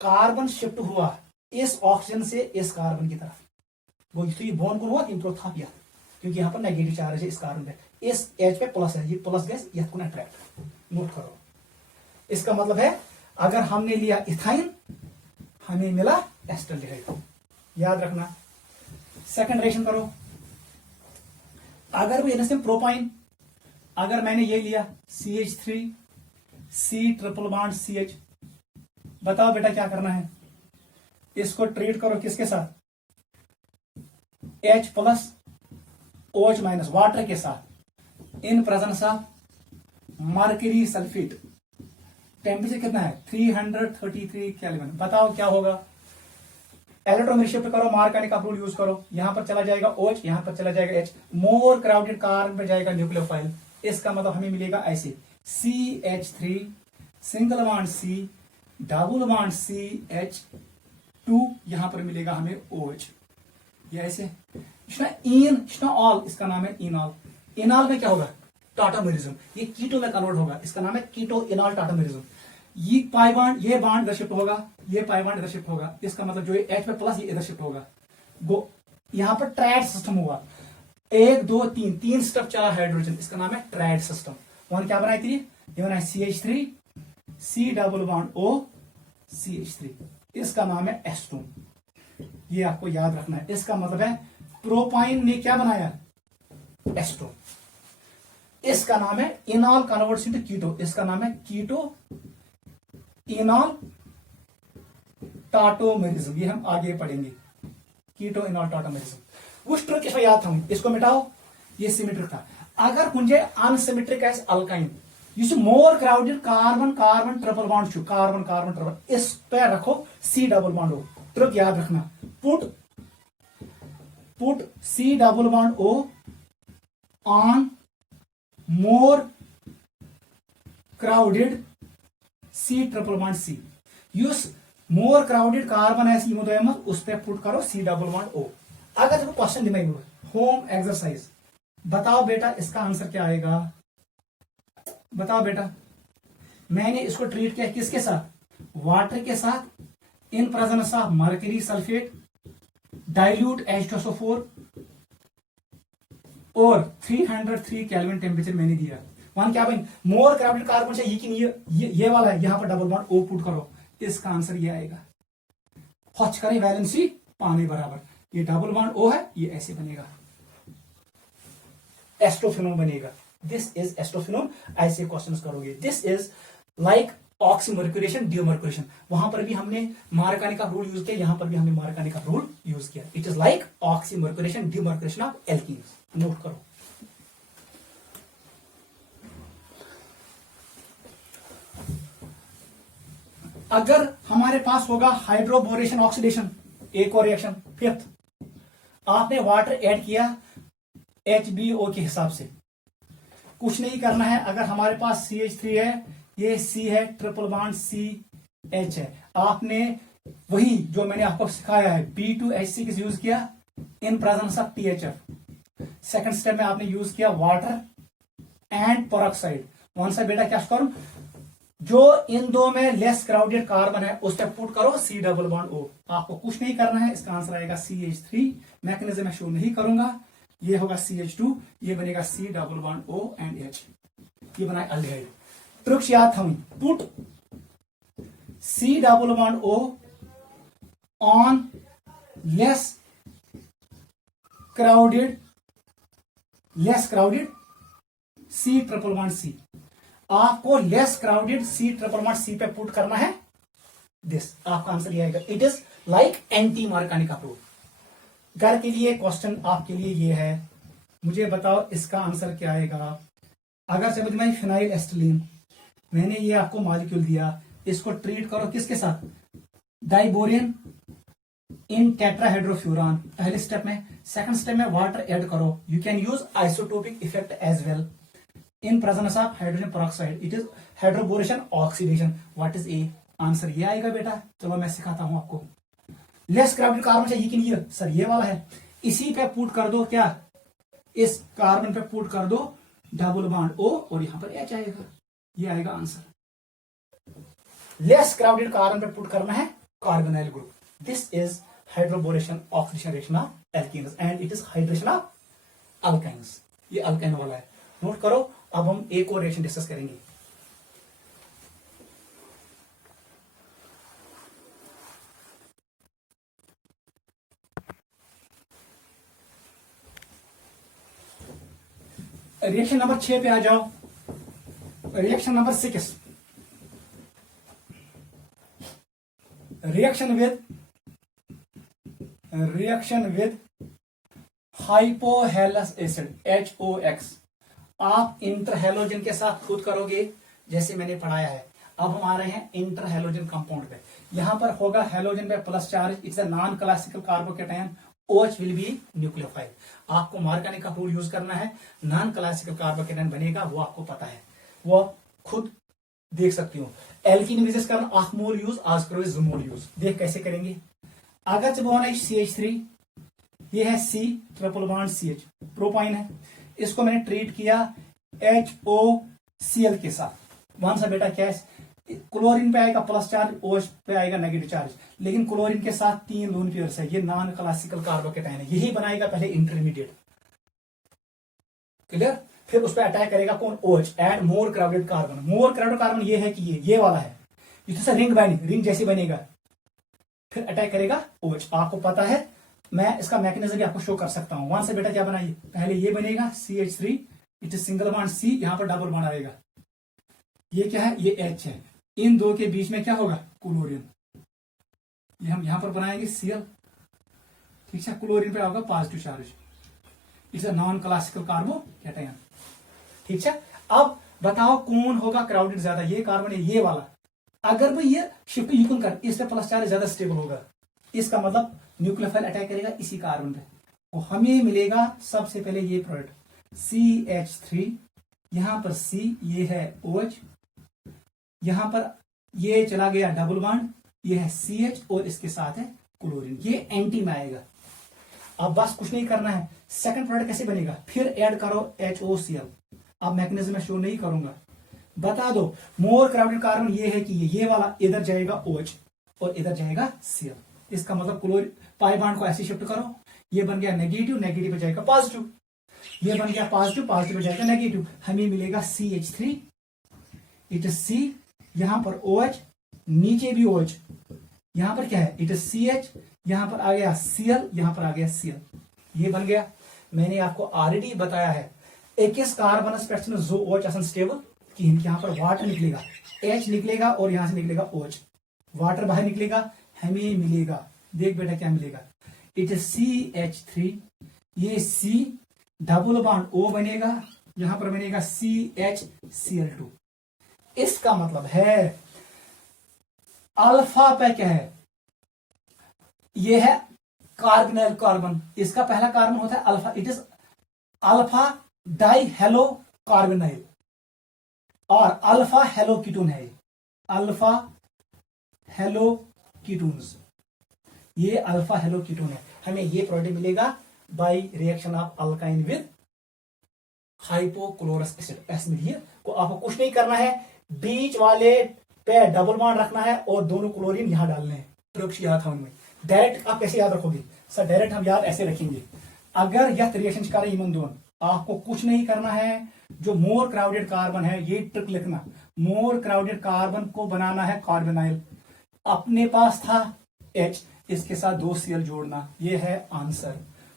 कार्बन शिफ्ट हुआ इस ऑक्सीजन से इस कार्बन की तरफ। वो तो ये बॉन्ड को हुआ इंट्रो था पिया, क्योंकि यहां पर नेगेटिव चार्ज है इस कार्बन पे, इस H पे प्लस है, ये प्लस गैस यह को अट्रैक्ट। नोट करो, इसका मतलब है अगर हमने लिया इथाइन हमें मिला एस्टल्डिहाइड, याद रखना। सेकंड रिएक्शन करो, अगर वो प्रोपाइन, अगर मैंने ये लिया CH3 C triple bond CH, बताओ बेटा क्या करना है? इसको ट्रीट करो किसके साथ? H+ OH- वाटर के साथ, इन presence of mercury sulphate. Temperature कितना है? 333 केल्विन। बताओ क्या होगा? इलेक्ट्रॉन शिफ्ट करो, मार्कनी का रूल यूज करो। यहां पर चला जाएगा OH, यहां पर चला जाएगा H, मोर क्राउडेड कार्बन पे जाएगा न्यूक्लियोफाइल। इसका मतलब हमें मिलेगा ऐसे CH3 single bond C double bond CH2, यहां पर मिलेगा हमें OH। ये ऐसे ऑल, इसका नाम है इनॉल। इनॉल में क्या होगा? टाटामेरिज्म। ये कीटो में कन्वर्ट होगा, इसका नाम है कीटो इनॉल टाटामेरिज्म। ये पाई बॉन्ड, ये बॉन्ड इधर शिफ्ट होगा, ये पाई बॉन्ड इधर शिफ्ट होगा, इसका मतलब जो ये H पे प्लस ये इधर शिफ्ट होगा। यहां पर ट्रायड सिस्टम हुआ, 1 2 3 3 स्टेप चला हाइड्रोजन, इसका नाम है ट्रायड सिस्टम। वन क्या बनाई थी? ये बनाए CH3 C double bond O CH3, इसका नाम है एस्टोन। ये आपको याद रखना है। इसका मतलब है प्रोपाइन ने क्या बनाया? एस्टोन। इसका नाम है इनॉल कन्वर्ट्स इनटू कीटो, इसका नाम है कीटो इनॉल टाटोमेरिज्म। ये हम आगे पढ़ेंगे, कीटो इनॉल टाटोमेरिज्म। उस ट्रिक इसमें याद था, इसको मिटाओ, ये सिमेट्रिक था। अगर कुंजे अनसिमेट्रिक एज अल्काइन, यह more crowded carbon carbon triple bond छु, कार्बन कार्बन ट्रिपल, इस पे रखो C double bond O। Trick याद रखना, put C double bond O on more crowded C triple bond C। Use more crowded carbon है यमो दोयम, उस पे पुट करो C डबल बॉन्ड O। अगर देखो क्वेश्चन दिमाग में, होम एक्सरसाइज, बताओ बेटा इसका आंसर क्या आएगा? बताओ बेटा। मैंने इसको ट्रीट किया किसके साथ? वाटर के साथ, इन presence of mercury sulphate, dilute H2SO4 और 303 केल्विन टेम्परेचर मैंने दिया। वहां क्या भाई? मोर क्राउडेड कार्बन चाहिए कि नहीं? ये वाला है, यहां पर डबल बॉन्ड O पुट करो, इसका आंसर ये आएगा। हॉच करें वैलेंसी पानी बराबर, ये डबल बॉन्ड O है, ये ऐसे बनेगा, एस्ट्रोफिनोन बनेगा। This is acetophenone. ऐसे क्वेश्चंस करोगे। This is like oxymercuration demercuration. वहां पर भी हमने मार्कानी का रूल यूज किया, यहां पर भी हमने मार्कानी का रूल यूज किया। It is like oxymercuration demercuration of alkenes. Note करो। अगर हमारे पास होगा हाइड्रोबोरेशन ऑक्सीडेशन, एक और रिएक्शन, फिफ्थ, आपने वाटर ऐड किया HBO के हिसाब से, कुछ नहीं करना है। अगर हमारे पास CH3 है, ये C है, ट्रिपल बॉन्ड CH है, आपने वही जो मैंने आपको सिखाया है B2H6 यूज किया इन presence of THF। Second step में आपने यूज किया वाटर एंड पेरोक्साइड। कौन सा बेटा क्या करूं? जो इन दो में लेस क्राउडेड कार्बन है उस पर पुट करो C डबल बॉन्ड O। आपको कुछ नहीं करना है, इसका आंसर आएगा CH3। मैकेनिज्म मैं शो नहीं करूंगा, ये होगा CH2, ये बनेगा C double bond O and H, ये बनाए अल्डिहाइड। ट्रिक्स याद था, put C double bond O on less crowded C triple bond C। आपको less crowded C triple bond C पे पुट करना है, दिस आपका आंसर ये आएगा। इट इज लाइक एंटी मार्कानी का प्रूफ। घर के लिए क्वेश्चन आपके लिए ये है, मुझे बताओ इसका आंसर क्या आएगा? अगर समझ में फिनाइल एस्टिलीन, मैंने ये आपको मॉलिक्यूल दिया, इसको ट्रीट करो किसके साथ? डाइबोरियन इन टेट्राहाइड्रोफ्यूरान, पहले स्टेप में। सेकंड स्टेप में वाटर ऐड करो, you can use isotopic effect as well in presence of hydrogen peroxide. It is hydroboration oxidation. What is A? Answer ये आएगा बेटा। चलो मैं सिखाता हूं आपको। लेस क्राउडेड कार्बन चाहिए कि नहीं? सर ये वाला है, इसी पे पुट कर दो क्या? इस कार्बन पे पुट कर दो डबल बॉन्ड O और यहां पर H आएगा, ये आएगा आंसर। लेस क्राउडेड कार्बन पे पुट करना है carbonyl group. This is hydroboration oxidation reaction of alkenes and it is hydration of alkynes. ये अल्काइन वाला है, नोट करो। अब हम एक और रिएक्शन डिस्कस करेंगे। रिएक्शन नंबर 6 पे आ जाओ। Reaction number 6, reaction with hypohalous acid HOX। आप इंटरहेलोजन के साथ खुद करोगे जैसे मैंने पढ़ाया है। अब हम आ रहे हैं इंटरहेलोजन कंपाउंड पे। यहां पर होगा हेलोजन पे plus charge, it's a non classical carbocation, OH will be nucleophile. आपको मार्कानी का रूल यूज करना है, नॉन क्लासिकल कार्बोकेटायन बनेगा, वो आपको पता है, वो खुद देख सकती हूँ। एल्कीन विजिट करना, आख मोल यूज, आज करो जुमोल यूज। देख कैसे करेंगे। अगर जब होना CH3, ये है C triple bond CH, propyne है। इसको मैंने ट्रीट किया HOCl के साथ। वहां से बेटा क्या है, क्लोरीन पे आएगा प्लस चार्ज, OH पे आएगा नेगेटिव चार्ज, लेकिन क्लोरीन के साथ 3 लोन पेयर्स है। ये नॉन क्लासिकल कार्बोकेटाइन है, यही बनाएगा पहले इंटरमीडिएट। क्लियर? फिर उस पर अटैक करेगा कौन, OH, add more crowded carbon. More crowded carbon ये है कि ये वाला है, इसे रिंग बाइंडिंग, रिंग जैसे बनेगा। फिर अटैक करेगा OH। आपको पता है, मैं इसका मैकेनिज्म भी आपको शो कर सकता हूं। वहां से बेटा क्या बनाइए, पहले ये बनेगा CH3, it is single bond C, यहां पर डबल बॉन्ड आएगा। ये क्या है, ये H है। इन दो के बीच में क्या होगा, क्लोरीन। ये हम यहां पर बनाएंगे Cl, ठीक है। क्लोरीन पे होगा positive charge. It's a non classical carbocation, ठीक है। अब बताओ कौन होगा क्राउडेड ज्यादा, ये कार्बन है ये वाला। अगर भाई ये शिफ्ट इक्वल कर, इस पे प्लस चार्ज ज्यादा स्टेबल होगा, इसका मतलब न्यूक्लियोफाइल अटैक करेगा इसी कार्बन पे, तो हमें मिलेगा सबसे पहले ये प्रोडक्ट CH3, यहां पर C, ये है OH, यहां पर ये चला गया डबल बॉन्ड, ये है CH और इसके साथ है क्लोरीन, ये एंटी में आएगा। अब बस कुछ नहीं करना है, सेकंड प्रोडक्ट कैसे बनेगा, फिर ऐड करो HOCl। अब मैकेनिज्म में शो नहीं करूंगा, बता दो। मोर क्राउडेड कार्बन ये है कि ये वाला इधर जाएगा OH और इधर जाएगा Cl। इसका मतलब क्लोरीन पाई बॉन्ड को ऐसे शिफ्ट करो, ये बन गया नेगेटिव, नेगेटिव पे जाएगा पॉजिटिव, ये बन गया पॉजिटिव, पॉजिटिव पे जाएगा नेगेटिव। हमें मिलेगा CH3, इट इज C, यहां पर OH, नीचे भी OH, यहां पर क्या है, इट इज CH, यहां पर आ गया Cl, यहां पर आ गया Cl, ये बन गया। मैंने आपको ऑलरेडी बताया है, एक कार्बन पे जो OH आसान स्टेबल कि यहां पर वाटर निकलेगा, H निकलेगा और यहां से निकलेगा OH, वाटर बाहर निकलेगा, हमें मिलेगा, देख बेटा क्या मिलेगा, इट इज CH3, ये C, डबल बॉन्ड O बनेगा, यहां पर बनेगा CHCl2। इसका मतलब है अल्फा पे क्या है, ये है कार्बोनाइल कार्बन, इसका पहला कार्बन होता है alpha, it is alpha die hello carbonyl, और अल्फा हेलो कीटोन है, अल्फा हेलो कीटोन्स, ये अल्फा हेलो कीटोन है। हमें ये प्रोडक्ट मिलेगा by reaction of alkyne with hypochlorous acid, ऐसे मिलिए को आपको कुछ नहीं करना है, बीच वाले पे डबल बॉन्ड रखना है और दोनों क्लोरीन यहां डालने हैं। ट्रिक्स याद था उनमें, डायरेक्ट आप कैसे याद रखोगे सर, डायरेक्ट हम याद ऐसे रखेंगे, अगर यह रिएक्शन करें ईमन दोन, आपको कुछ नहीं करना है, जो मोर क्राउडेड कार्बन है ये ट्रिक लिखना, मोर क्राउडेड कार्बन को बनाना है कार्बोनाइल, अपने पास था H, इसके साथ 2 Cl जोड़ना, ये है आंसर।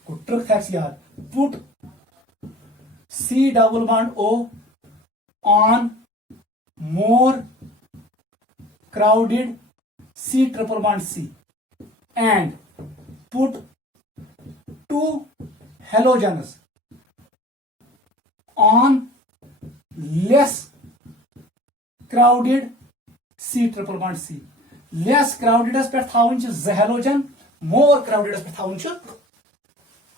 को ट्रिक फैक्ट्स याद, put C double bond O on more crowded C triple bond C and put 2 halogens on less crowded C triple bond C. Less crowded पे थाउन हेलोजन, मोर क्राउडेड पे थाउन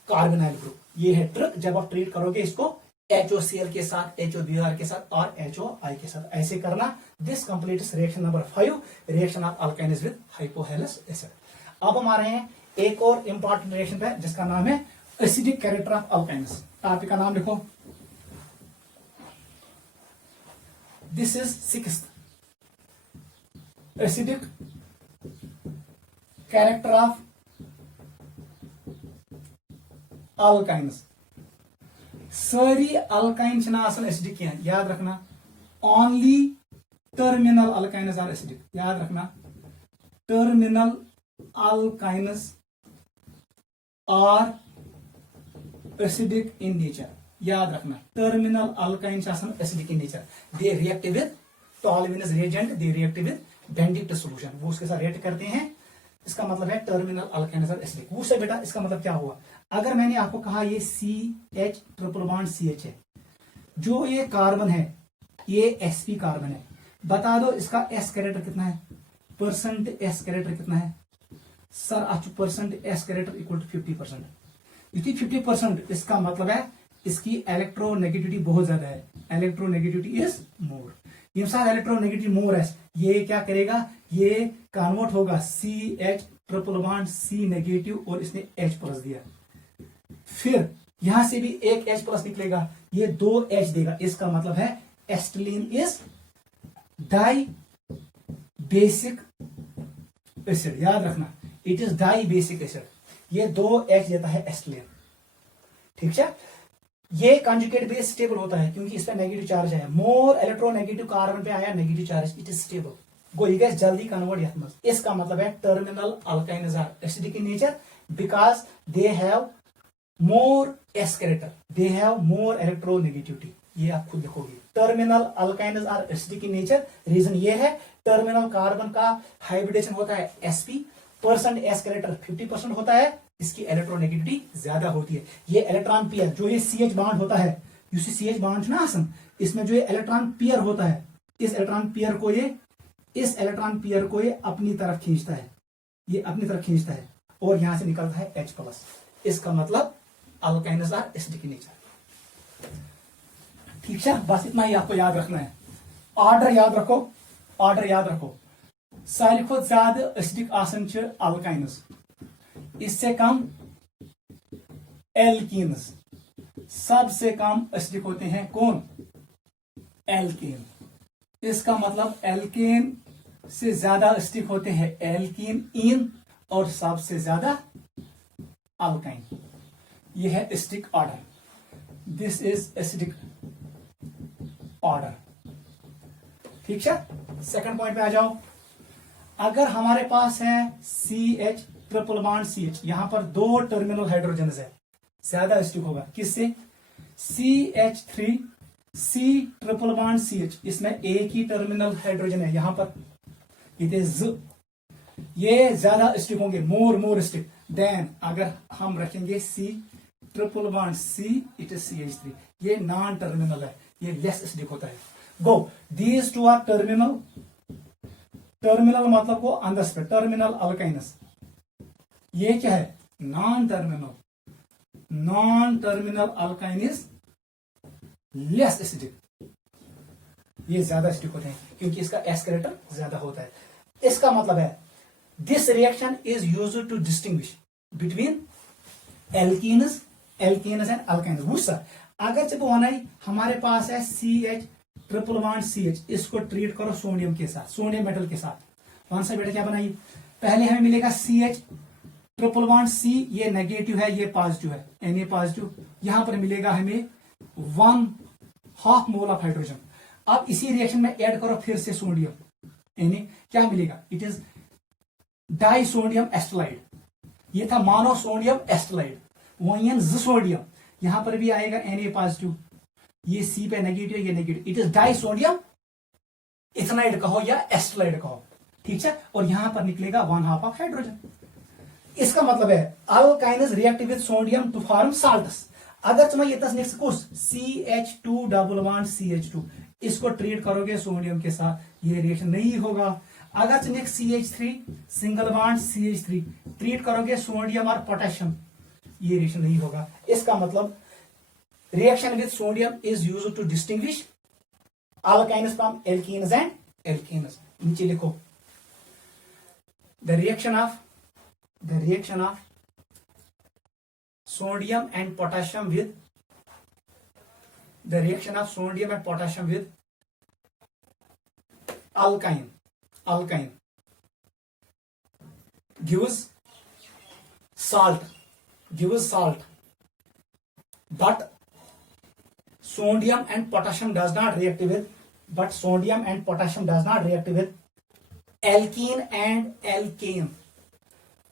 कार्बोनाइल ग्रुप। ये है ट्रिक, जब आप ट्रीट करोगे इसको HOCl के साथ, HOBr के साथ और HOI के साथ, ऐसे करना। This completes reaction number 5, reaction of alkynes with hypohalous acid. अब हम आ रहे हैं एक और इंपॉर्टेंट रिएक्शन पे, जिसका नाम है acidic character of alkynes. Topic का नाम लिखो, this is 6th, acidic character of alkynes. सारी अल्काइन एसिडिक क्या, याद रखना, only terminal alkynes are acidic, याद रखना, terminal alkynes are acidic in nature, याद रखना, terminal alkynes acidic in nature, they react with Tollens reagent, they react with Benedict solution, वो उसके साथ रिएक्ट करते हैं। इसका मतलब है टर्मिनल अल्काइन्स आर एसिडिक। वो से बेटा इसका मतलब क्या हुआ, अगर मैंने आपको कहा ये CH ट्रिपल बॉन्ड CH है, जो ये कार्बन है ये sp कार्बन है, बता दो इसका s कैरेक्टर कितना है, परसेंट s कैरेक्टर कितना है सर, आज percent s character equal to 50%, इतनी 50%, इसका मतलब है इसकी इलेक्ट्रोनेगेटिविटी बहुत ज्यादा है, इलेक्ट्रोनेगेटिविटी इज मोर, ये साथ इलेक्ट्रोनेगेटिविटी मोर है, ये क्या करेगा, ये कन्वर्ट होगा CH triple bond C negative और इसने H प्लस दिया, फिर यहां से भी एक H प्लस निकलेगा, ये 2 H देगा, इसका मतलब है acetylene is di basic acid. याद रखना, it is di basic acid. ये 2 H देता है एसिटिलीन। ठीक है, ये कंजुगेट बेस स्टेबल होता है क्योंकि इस पर नेगेटिव चार्ज है। मोर इलेक्ट्रोनेगेटिव कार्बन पे आया negative charge, it is stable. गो यह गैस जल्दी कन्वर्ट यथ मज। इसका मतलब है terminal alkynes are acidic in nature because they have more s character, they have more electronegativity. ये आप खुद लिखोगे, terminal alkynes are acidic in nature. Reason ये है, टर्मिनल कार्बन का हाइब्रिडेशन होता है sp, परसेंट एस कैरेक्टर 50% होता है, इसकी इलेक्ट्रोनेगेटिविटी ज्यादा होती है। ये इलेक्ट्रॉन पेयर जो ये CH बॉन्ड होता है, CH बॉन्ड ना आसन, इसमें जो ये इलेक्ट्रॉन पेयर होता है, इस इलेक्ट्रॉन पेयर को ये अपनी तरफ खींचता है, ये अपनी तरफ खींचता है और यहां से निकलता है H प्लस। इसका मतलब alkynes are acidic in nature. ठीक है, बस इतना ही आपको याद रखना है। ऑर्डर याद रखो, ऑर्डर याद रखो। सारे खुद ज्यादा एसिडिक आसन अल्काइन्स, इससे कम एल्कीन्स, सबसे कम एसिडिक होते हैं कौन? एल्कीन। इसका मतलब एल्केन से ज्यादा एसिडिक होते हैं एल्कीन इन, और सबसे ज्यादा अल्काइन। यह है acidic order, this is acidic order. ठीक है, सेकंड पॉइंट पे आ जाओ। अगर हमारे पास है CH ट्रिपल बॉन्ड CH, यहां पर 2 टर्मिनल हाइड्रोजन है, ज्यादा एसिडिक होगा किससे? CH3 C triple bond CH, इसमें एक ही टर्मिनल हाइड्रोजन है, यहां पर इट इज, ये ज्यादा एसिडिक होंगे, मोर एसिडिक देन अगर हम रखेंगे C triple bond C, it is CH3, ये नॉन टर्मिनल है, ये लेस एसिडिक होता है। गो, these two are terminal, terminal मतलब को अंदर से टर्मिनल अल्काइन्स। ये क्या है? Non terminal alkyne is less acidic, ये ज्यादा एसिडिक होते हैं क्योंकि इसका एस कैरेक्टर ज्यादा होता है। इसका मतलब है this reaction is used to distinguish between alkenes and alkynes. गुस्सा अगर जब बनाई हमारे पास है CH ट्रिपल बॉन्ड CH, इसको ट्रीट करो सोडियम के साथ, सोडियम मेटल के साथ। कौन सा बेटा क्या बनाई? पहले हमें मिलेगा CH ट्रिपल बॉन्ड C, ये नेगेटिव है, ये पॉजिटिव है, Na पॉजिटिव। यहां पर मिलेगा हमें 1/2 मोल ऑफ हाइड्रोजन। अब इसी रिएक्शन में ऐड करो फिर से सोडियम, Na क्या मिलेगा? It is di sodium acetylide. ये था मानो सोडियम एस्टेलाइड, वही सोडियम, यहां पर भी आएगा Na पॉजिटिव, ये C पे नेगेटिव, ये negative, it is di sodium ethanide कहो या एस्टेलाइड कहो। ठीक है, और यहां पर निकलेगा 1/2 ऑफ हाइड्रोजन। इसका मतलब है alkynes react with sodium to form salts. अगर तुम ये next course CH2 double bond CH2, इसको ट्रीट करोगे सोडियम के साथ, ये रिएक्शन नहीं होगा। अगर तुम next CH3 single bond CH3 treat करोगे सोडियम और पोटेशियम, ये रिएक्शन नहीं होगा। इसका मतलब reaction with sodium is used to distinguish alkynes from alkenes and alkanes. नीचे लिखो, the reaction of sodium and potassium with alkyne gives salt, but sodium and potassium does not react with alkene and alkane.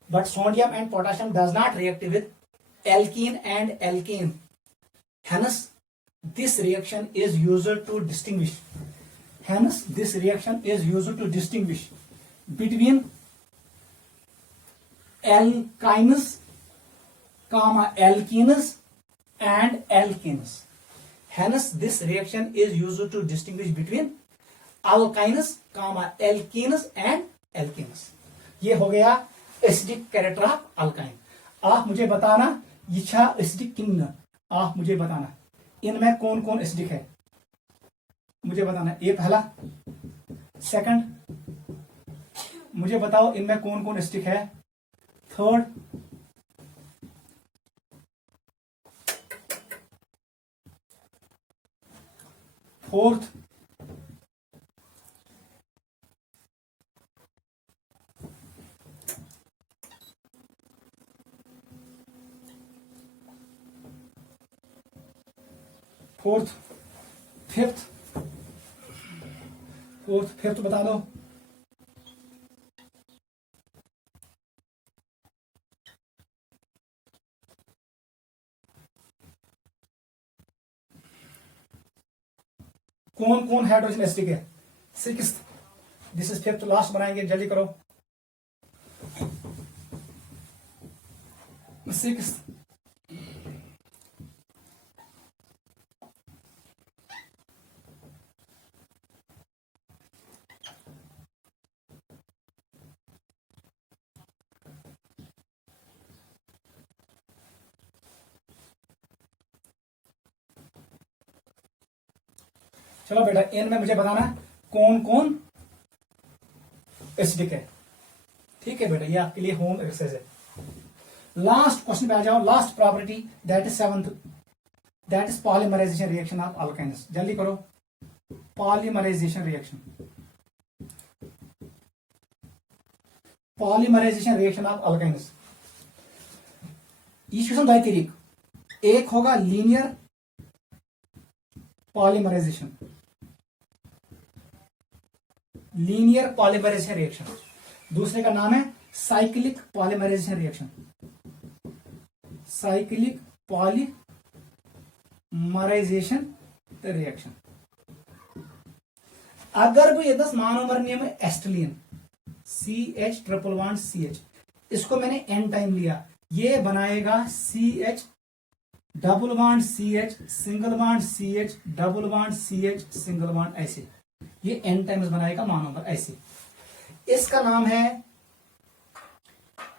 But sodium and potassium does not react with alkene and alkane. Hence, this reaction is used to distinguish. Between alkynes, alkenes and alkenes. Hence, this reaction is used to distinguish between alkynes, alkenes and alkanes. ये हो गया एसिडिक कैरेक्टर ऑफ अल्काइन। आप मुझे बताना इच्छा एसिडिक किन, आप मुझे बताना इनमें कौन कौन एसिडिक है, मुझे बताना। ये पहला, सेकंड, मुझे बताओ इनमें कौन कौन एसिडिक है, third, fourth fourth fifth fifth बता दो। कौन कौन हाइड्रोजन एसिडिक है? Sixth, this is fifth, last बनाएंगे, जल्दी करो। सिक्स्थ, चलो बेटा एन में मुझे बताना है कौन कौन एसिडिक है। ठीक है बेटा, ये आपके लिए होम एक्सरसाइज है। लास्ट क्वेश्चन पे आ जाओ, last property that is seventh, that is polymerization reaction of alkynes. जल्दी करो, polymerization reaction, polymerization reaction of alkynes. Equation दो तरीक, एक होगा linear polymerization, linear polymerization reaction, दूसरे का नाम है cyclic polymerization reaction, cyclic polymerization reaction. अगर भी ये 10 मोनोमर नियम है acetylene CH triple bond CH, इसको मैंने n टाइम लिया, ये बनाएगा CH double bond CH single bond CH double bond CH single bond, ऐसे ये n टाइम्स बनाएगा मोनोमर ऐसे। इसका नाम है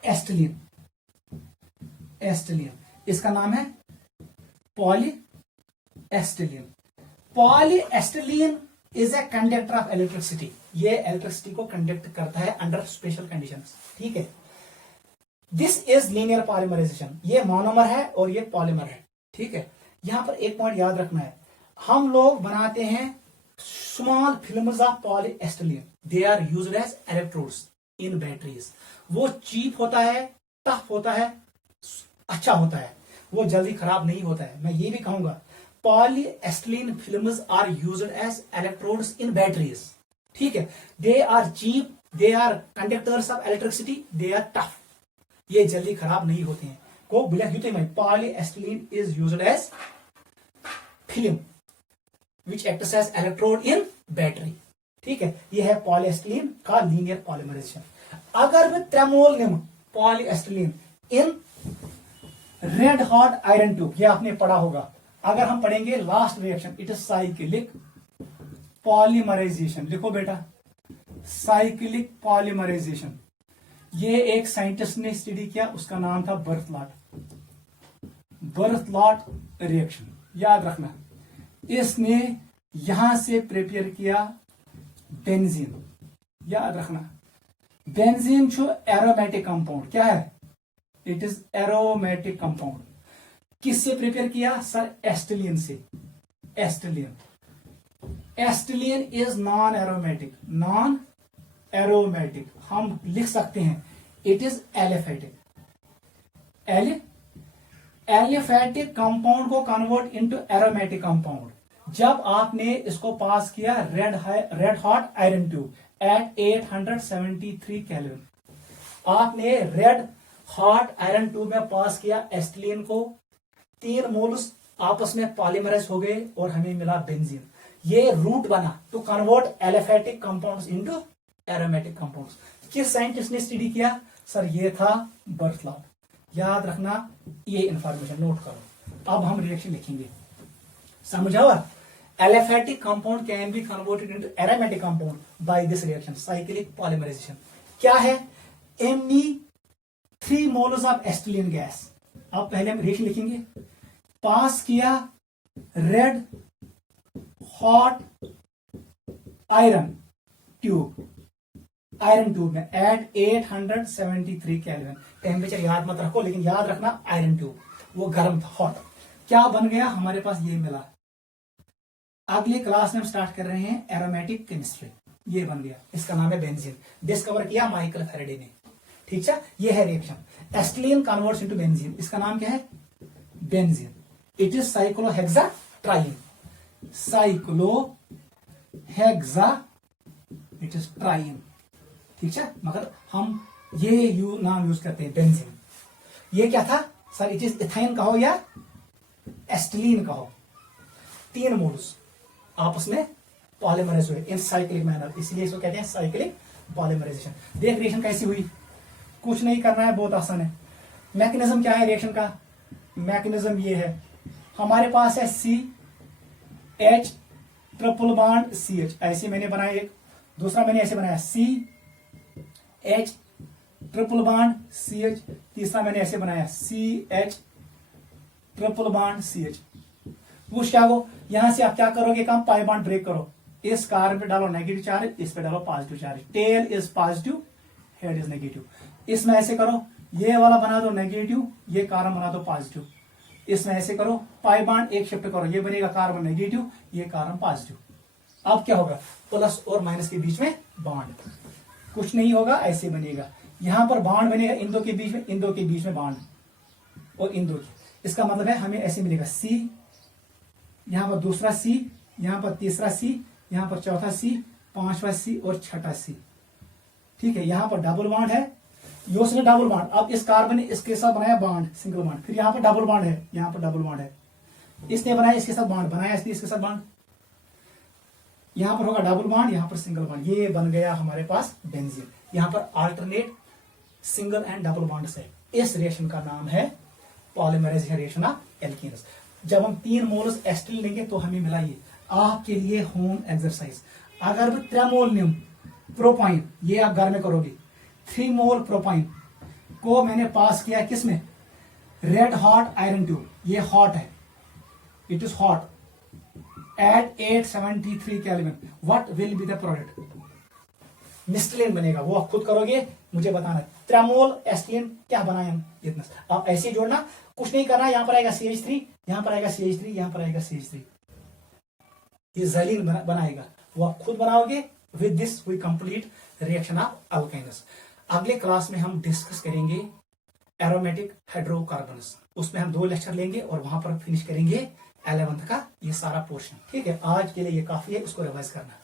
एस्टिलीन, एस्टिलीन, इसका नाम है polyacetylene. Polyacetylene is a conductor of electricity, ये इलेक्ट्रिसिटी को कंडक्ट करता है अंडर स्पेशल कंडीशंस। ठीक है, दिस इज लीनियर पॉलीमराइजेशन, ये मोनोमर है और ये पॉलीमर है। ठीक है, यहां पर एक पॉइंट याद रखना है, हम लोग बनाते हैं small films of polyacetylene, they are used as electrodes in batteries. वो चीप होता है, टफ होता है, अच्छा होता है, वो जल्दी खराब नहीं होता है। मैं ये भी कहूंगा polyacetylene films are used as electrodes in batteries. ठीक है, they are cheap, they are conductors of electricity, they are tough, ये जल्दी खराब नहीं होते हैं। को polyacetylene is used as film which acts as electrode in battery। ठीक है, यह है पॉलीएस्टिलीन का लीनियर पॉलीमराइजेशन। अगर मैं त्रेमोल polyacetylene in red hot iron tube, यह आपने पढ़ा होगा। अगर हम पढ़ेंगे last reaction, it is cyclic polymerisation, लिखो बेटा साइक्लिक पॉलीमराइजेशन। ये एक साइंटिस्ट ने स्टडी किया, उसका नाम था बर्थलॉट रिएक्शन, याद रखना। इसने यहां से प्रिपेयर किया बेंजीन, याद रखना। बेंजीन जो एरोमेटिक कंपाउंड क्या है, इट इज एरोमेटिक कंपाउंड। किससे प्रिपेयर किया सर? एस्टिलीन से। Acetylene, acetylene is non aromatic, non aromatic हम लिख सकते हैं it is aliphatic. Aliphatic compound को कन्वर्ट इनटू एरोमेटिक कंपाउंड जब आपने इसको पास किया red hot iron tube at 873 kelvin. आपने रेड हॉट आयरन ट्यूब में पास किया एस्टिलीन को, 3 मोल्स आपस में पॉलीमराइज हो गए और हमें मिला बेंजीन। ये रूट बना to convert aliphatic compounds into aromatic compounds. किस साइंटिस्ट ने स्टडी किया सर? ये था बर्थलॉट। याद रखना, ये इंफॉर्मेशन नोट करो। अब हम रिएक्शन लिखेंगे, समझा? Aliphatic compound can be converted into aromatic compound by this reaction, cyclic polymerization. क्या है? Me3 moles of एस्टिलीन gas. अब पहले हम रिएक्शन लिखेंगे, पास किया रेड हॉट आयरन ट्यूब में एट 873 केल्विन। टेम्परेचर याद मत रखो, लेकिन याद रखना आयरन ट्यूब वो गर्म था, हॉट। क्या बन गया हमारे पास? ये मिला अगले क्लास में हम स्टार्ट कर रहे हैं एरोमेटिक केमिस्ट्री। ये बन गया, इसका नाम है बेंजीन। डिस्कवर किया माइकल फैराडे ने। ठीक है, ये है reaction. Acetylene converts into benzene, इसका नाम क्या है? Benzene. It is cyclohexatriene. Cyclohexa it is triene. ठीक है, मगर हम ये नाम यूज करते हैं बेंजीन। ये क्या था सर? इट इज इथाइन कहो या एसिटिलीन कहो, 3 मोल्स आपस में पॉलीमराइज हुए इन साइक्लिक मैनर, इसलिए इसको कहते हैं साइक्लिक पॉलीमराइजेशन। देख रिएक्शन कैसी हुई, कुछ नहीं करना है, बहुत आसान है। मैकेनिज्म क्या है रिएक्शन का? मैकेनिज्म ये है, हमारे पास है CH ट्रिपल बॉन्ड CH, ऐसे मैंने बनाया एक, दूसरा मैंने ऐसे बनाया CH ट्रिपल बॉन्ड CH, तीसरा मैंने ऐसे बनाया CH ट्रिपल बॉन्ड CH। पूछ क्या हो, यहां से आप क्या करोगे काम? पाई बॉन्ड ब्रेक करो। इस कार्बन पे डालो नेगेटिव चार्ज, इस पे डालो positive charge. Tail is positive, head is negative. इसमें ऐसे करो, ये वाला बना दो नेगेटिव, ये कार्बन बना दो पॉजिटिव। इसमें ऐसे करो, पाई बॉन्ड एक शिफ्ट करो, ये बनेगा कार्बन नेगेटिव, ये कार्बन पॉजिटिव। अब क्या होगा? प्लस और माइनस के बीच में बॉन्ड, कुछ नहीं होगा, ऐसे बनेगा। यहां पर बॉन्ड बनेगा इन दो के बीच में, इन दो के बीच में बॉन्ड और इन दो की। इसका मतलब है हमें ऐसे मिलेगा C, यहां पर दूसरा C, यहां पर तीसरा C, यहां पर चौथा C, पांचवा C और छठा C। ठीक है, यहां पर डबल बॉन्ड है, उसने डबल बॉन्ड। अब इस कार्बन ने इसके साथ बनाया बॉन्ड, सिंगल बॉन्ड, फिर यहां पर डबल बॉन्ड है, यहां पर डबल बॉन्ड है, इसने बनाया इसके साथ बॉन्ड, बनाया इसने इसके साथ बॉन्ड, यहां पर होगा डबल बॉन्ड, यहां पर सिंगल बॉन्ड। ये बन गया हमारे पास बेंजीन। यहां पर alternate single and double bond है। इस रिएक्शन का नाम है पॉलीमराइजेशन रिएक्शन ऑफ एल्कीन्स। जब हम 3 मोल्स एसिटिलीन लेंगे तो हमें मिला ये। आपके लिए होम एक्सरसाइज, अगर 3 मोल न्यूम प्रोपाइन, ये आप घर में करोगे, 3 मोल प्रोपाइन को मैंने पास किया किसमें? Red hot iron tube. ये हॉट है, it is hot at 873 kelvin. What will be the product? Mesitylene बनेगा, वो आप खुद करोगे, मुझे बताना। 3 मोल एसिटिलीन क्या बनाए हम? इतना। आप ऐसे जोड़ना, कुछ नहीं करना। यहां पर आएगा CH3, यहां पर आएगा CH3, यहां पर आएगा CH3, ये ज़ैलीन बनाएगा, वो आप खुद बनाओगे। With this we complete reaction of alkynes. अगले क्लास में हम डिस्कस करेंगे एरोमेटिक हाइड्रोकार्बन्स, उसमें हम 2 लेक्चर लेंगे और वहां पर फिनिश करेंगे 11th का ये सारा पोर्शन। ठीक है, आज के लिए ये काफी है, उसको रिवाइज करना।